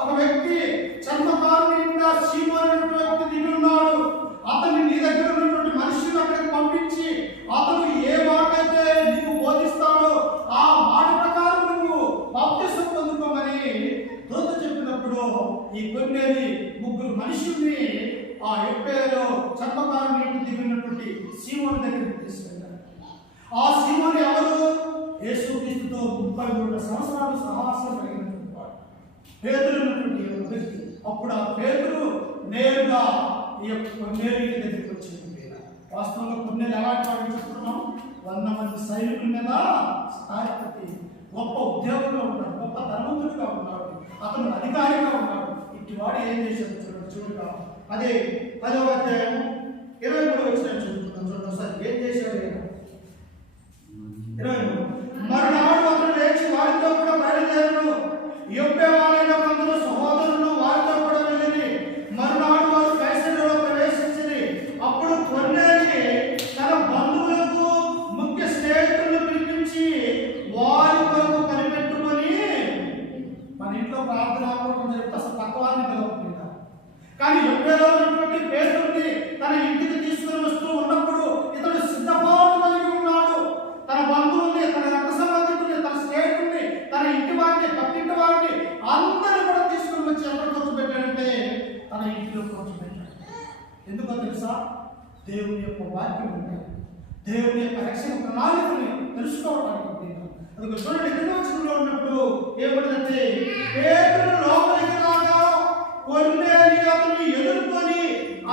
ఒక వ్యక్తి చర్మకారుని నిండా సీమోను వ్యక్తి దిగి ఉన్నాడు. అతన్ని నీ దగ్గర ఉన్నటువంటి మనిషిని అక్కడికి పంపించి అతను ఏ మాట అయితే నీకు బోధిస్తాడో ఆ మాట ప్రకారం నువ్వు బాప్తిసం పొందుకోమని దూత చెప్పినప్పుడు ఈ కొన్నేది ముగ్గురు మనుషుల్ని ఆ ఎప్పేలో చర్మకారుని ఇంటి దిగినటువంటి సీమోను దగ్గరికి తీసుకెళ్ళారు. ఆ సీమోను ఎవరు? యేసుక్రీస్తుతో 33 సంవత్సరాలు సహవాసం కలిగినటువంటి వాడు, పేతురు ఉన్నటువంటి వ్యక్తి. అప్పుడు ఆ పేతురు నేరుగా ఈ యొక్క కొన్నేరు ఇంటి దగ్గరికి వచ్చింది. వాస్తవంలో కొన్నేరు ఎలాంటి వాడిని చెప్తున్నాం? 100 మంది సైనికుల మీద స్థాయిపతి, గొప్ప ఉద్యోగంలో ఉన్నాడు, గొప్ప ధనవంతుడిగా ఉన్నాడు, అతను అధికారిగా ఉన్నాడు. ఇటు వాడు ఏం చేశాడు చూడండి. చూడగా అదే 10వ అధ్యాయం 23వ వచనం చదువుతున్నాం. చూడండి ఒకసారి ఏం చేశాడు. 23 మరునాడు అతను లేచి వారితో కూడా బయలుదేరను. యొప్పే వారైన కొందరు సహోదరులు వారితో కూడా వెళ్ళింది. మరునాడు వారు కైసరలో ప్రవేశించింది. అప్పుడు కొన్నేలి తన బంధువులకు ముఖ్య స్నేహితులను పిలిపించి వారి కొరకు కనిపెట్టుకొని, మన ఇంట్లో ప్రార్థన ఆపడం చెప్తే అసలు పక్కవారిని పిలవకుండా, కానీ యొప్పేలో ఉన్నటువంటి పేతురుని తన ఇంటికి తీసుకుని వస్తూ ఉన్నప్పుడు ఇతడు సిద్ధపాటు కలిగి ఉన్నాడు. తన బంధువుల్ని, తన రక్త సంబంధికుల్ని, తన స్నేహితుల్ని, తన ఇంటి వారిని, పక్కింటి వారిని అందరూ కూడా తీసుకుని వచ్చి ఎక్కడ కూర్చోబెట్టాడంటే తన ఇంటిలో కూర్చోబెట్టాడు. ఎందుకో తెలుసా? దేవుని యొక్క వాక్యం ఉంటాయి, దేవుని యొక్క రక్షణ ప్రణాళికని తెలుసుకోవడానికి. అది చూడండి, ఎన్నో వచనంలో ఉన్నప్పుడు ఏమంటే పేతురు లోపలికి రాగా కొన్నేలి అతన్ని ఎదుర్కొని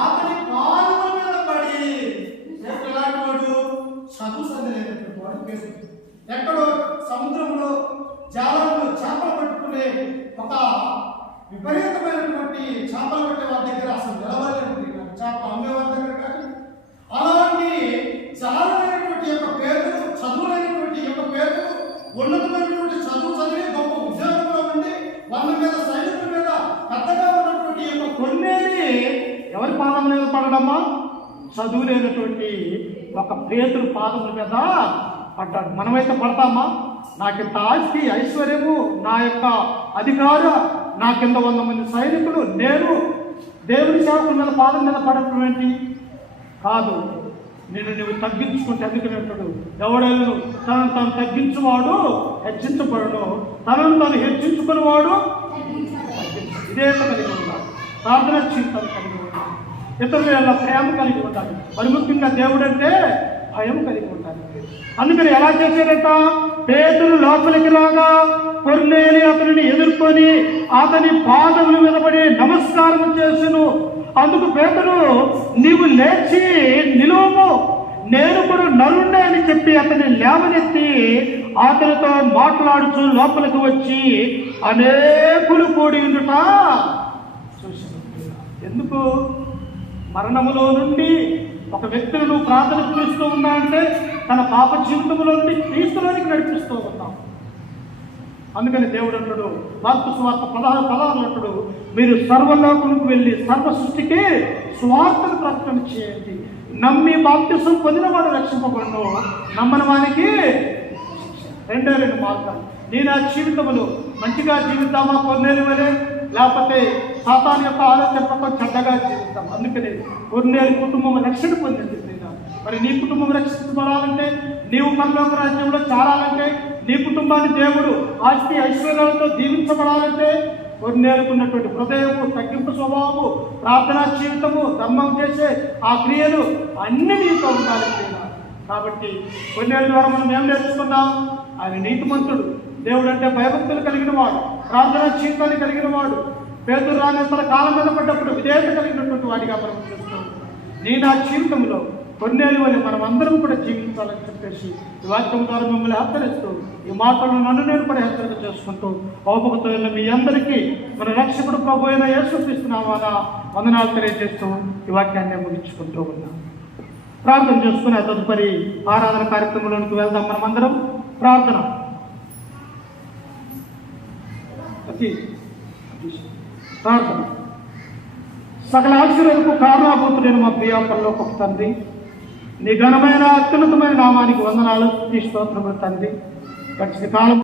అతని పాదముల మీద పడి, ఎలాంటి వాడు? చదువు సందేహమైనటువంటి వాడు పేతురు. ఎక్కడో సముద్రంలో జాలంలో చేపలు పట్టుకునే ఒక విపరీతమైనటువంటి చేపలు పట్టే వారి దగ్గర అసలు నిలవలేనటువంటి చేపలు అమ్మేవారి దగ్గర కానీ, అలాంటి జాలమైనటువంటి యొక్క పేతురు, చదువులైనటువంటి యొక్క పేతురు, ఉన్నతమైనటువంటి చదువు చదివి గొప్ప ఉద్యోగంలో ఉండి 100 మీద సైనికుల మీద పెద్దగా ఉన్నటువంటి యొక్క కొన్నేలి ఎవరి పాదం మీద పడడమ్మా? చదువు లేనటువంటి ఒక పేతురు పాదముల మీద పడ్డాడు. మనమైతే పడతామా? నాకింత ఆస్తి, ఐశ్వర్యము, నా యొక్క అధికార, నా కింద 100 మంది సైనికులు, నేను దేవుని సేవకుల మీద పాదం మీద పడటం ఏంటి? కాదు. నువ్వు తగ్గించుకుంటే అందుకునేటాడు. ఎవడెళ్ళు తనను తాను తగ్గించువాడు హెచ్చించబడు, తనను తాను హెచ్చించుకునేవాడు విధేయత కలిగి ఉండాలి, ప్రార్థన చింతన కలిగి ఉండాలి, ఇతరుల ప్రేమ కలిగి ఉండాలి, మరి ముఖ్యంగా దేవుడు అంటే భయం కలిగి ఉండాలి. అందుకని ఎలా చేశాడట? పేతురు లోపలికి రాగా కొన్నేలి అతనిని ఎదుర్కొని అతని పాదముల మీద పడి నమస్కారం చేసును. అందుకు పేతురు, నీవు లేచి నిలువము, నేను కూడా నరుణ్ణి అని చెప్పి అతన్ని లేవనెత్తి అతనితో మాట్లాడుచు లోపలికి వచ్చి అనేకులు కూడి ఉండుట చూశాను. ఎందుకు? మరణములో నుండి ఒక వ్యక్తిని నువ్వు ప్రార్థన పిలుస్తూ ఉన్నా అంటే తన పాప జీవితంలో నుండి క్రీస్తులోనికి నడిపిస్తూ ఉన్నాం. అందుకని దేవుడు అంటాడు, మార్కు సువార్త 16 అంటాడు, మీరు సర్వలోకములకు వెళ్ళి సర్వ సృష్టికి సువార్తను ప్రకటన చేయండి. నమ్మి బాప్తిసం పొందిన వాడు రక్షింపబడును, నమ్మని వానికి 2 మార్గాలు. నేను ఆ జీవితములు మంచిగా జీవిద్దామా కొన్నేలి వలె, లేకపోతే సాతాను యొక్క ఆలోచన ప్రకారం చెడ్డగా జీవిద్దాం. అందుకని కొన్నేలి కుటుంబం రక్షణ పొందింది. మరి నీ కుటుంబం రక్షించబడాలంటే, నీవు పరలోక రాజ్యంలో చేరాలంటే, నీ కుటుంబాన్ని దేవుడు ఆస్తి ఐశ్వర్యాలతో దీవించబడాలంటే కొన్నేరుకున్నటువంటి హృదయము, తగ్గింపు స్వభావము, ప్రార్థనా జీవితము, ధర్మం చేసే ఆ క్రియలు అన్ని నీతో ఉండాలి. కాబట్టి కొన్నేళ్ళ ద్వారా మనం ఏం నేర్చుకున్నాం? ఆయన నీతిమంతుడు, దేవుడు అంటే భయభక్తులు కలిగిన వాడు, ప్రార్థనా జీవితాన్ని కలిగిన వాడు, పేతురు రాని తన కాలం మీద పడ్డప్పుడు విధేయత కలిగినటువంటి వాడిగా మనం చూస్తూ ఉంటాం. నీ నా జీవితంలో కొన్నేళ్ళు వల్ల మనం అందరం కూడా జీవించాలని చెప్పేసి ఈ వాక్యం ద్వారా మిమ్మల్ని హెచ్చరిస్తూ ఈ మాటలను నన్ను నేను కూడా హెచ్చరిక చేసుకుంటూ ఓపికతో ఉన్న మీ అందరికీ మన రక్షకుడు ప్రభు అయిన యేసుక్రీస్తునామాన వందనాలు తెలియజేస్తూ ఈ వాక్యాన్ని ముగించుకుంటూ ఉన్నాం. ప్రార్థన చేసుకునే తదుపరి ఆరాధన కార్యక్రమంలోనికి వెళ్దాం. మనం అందరం ప్రార్థన. ప్రార్థన. సకల ఆశీర్వాదకు కారణభూతుడైన మా ప్రియ పరలోకపు తండ్రి, నీ ఘనమైన అత్యున్నతమైన నామానికి వందనాలు, స్తుతి స్తోత్రములు తండ్రి. గడిచిన కాలం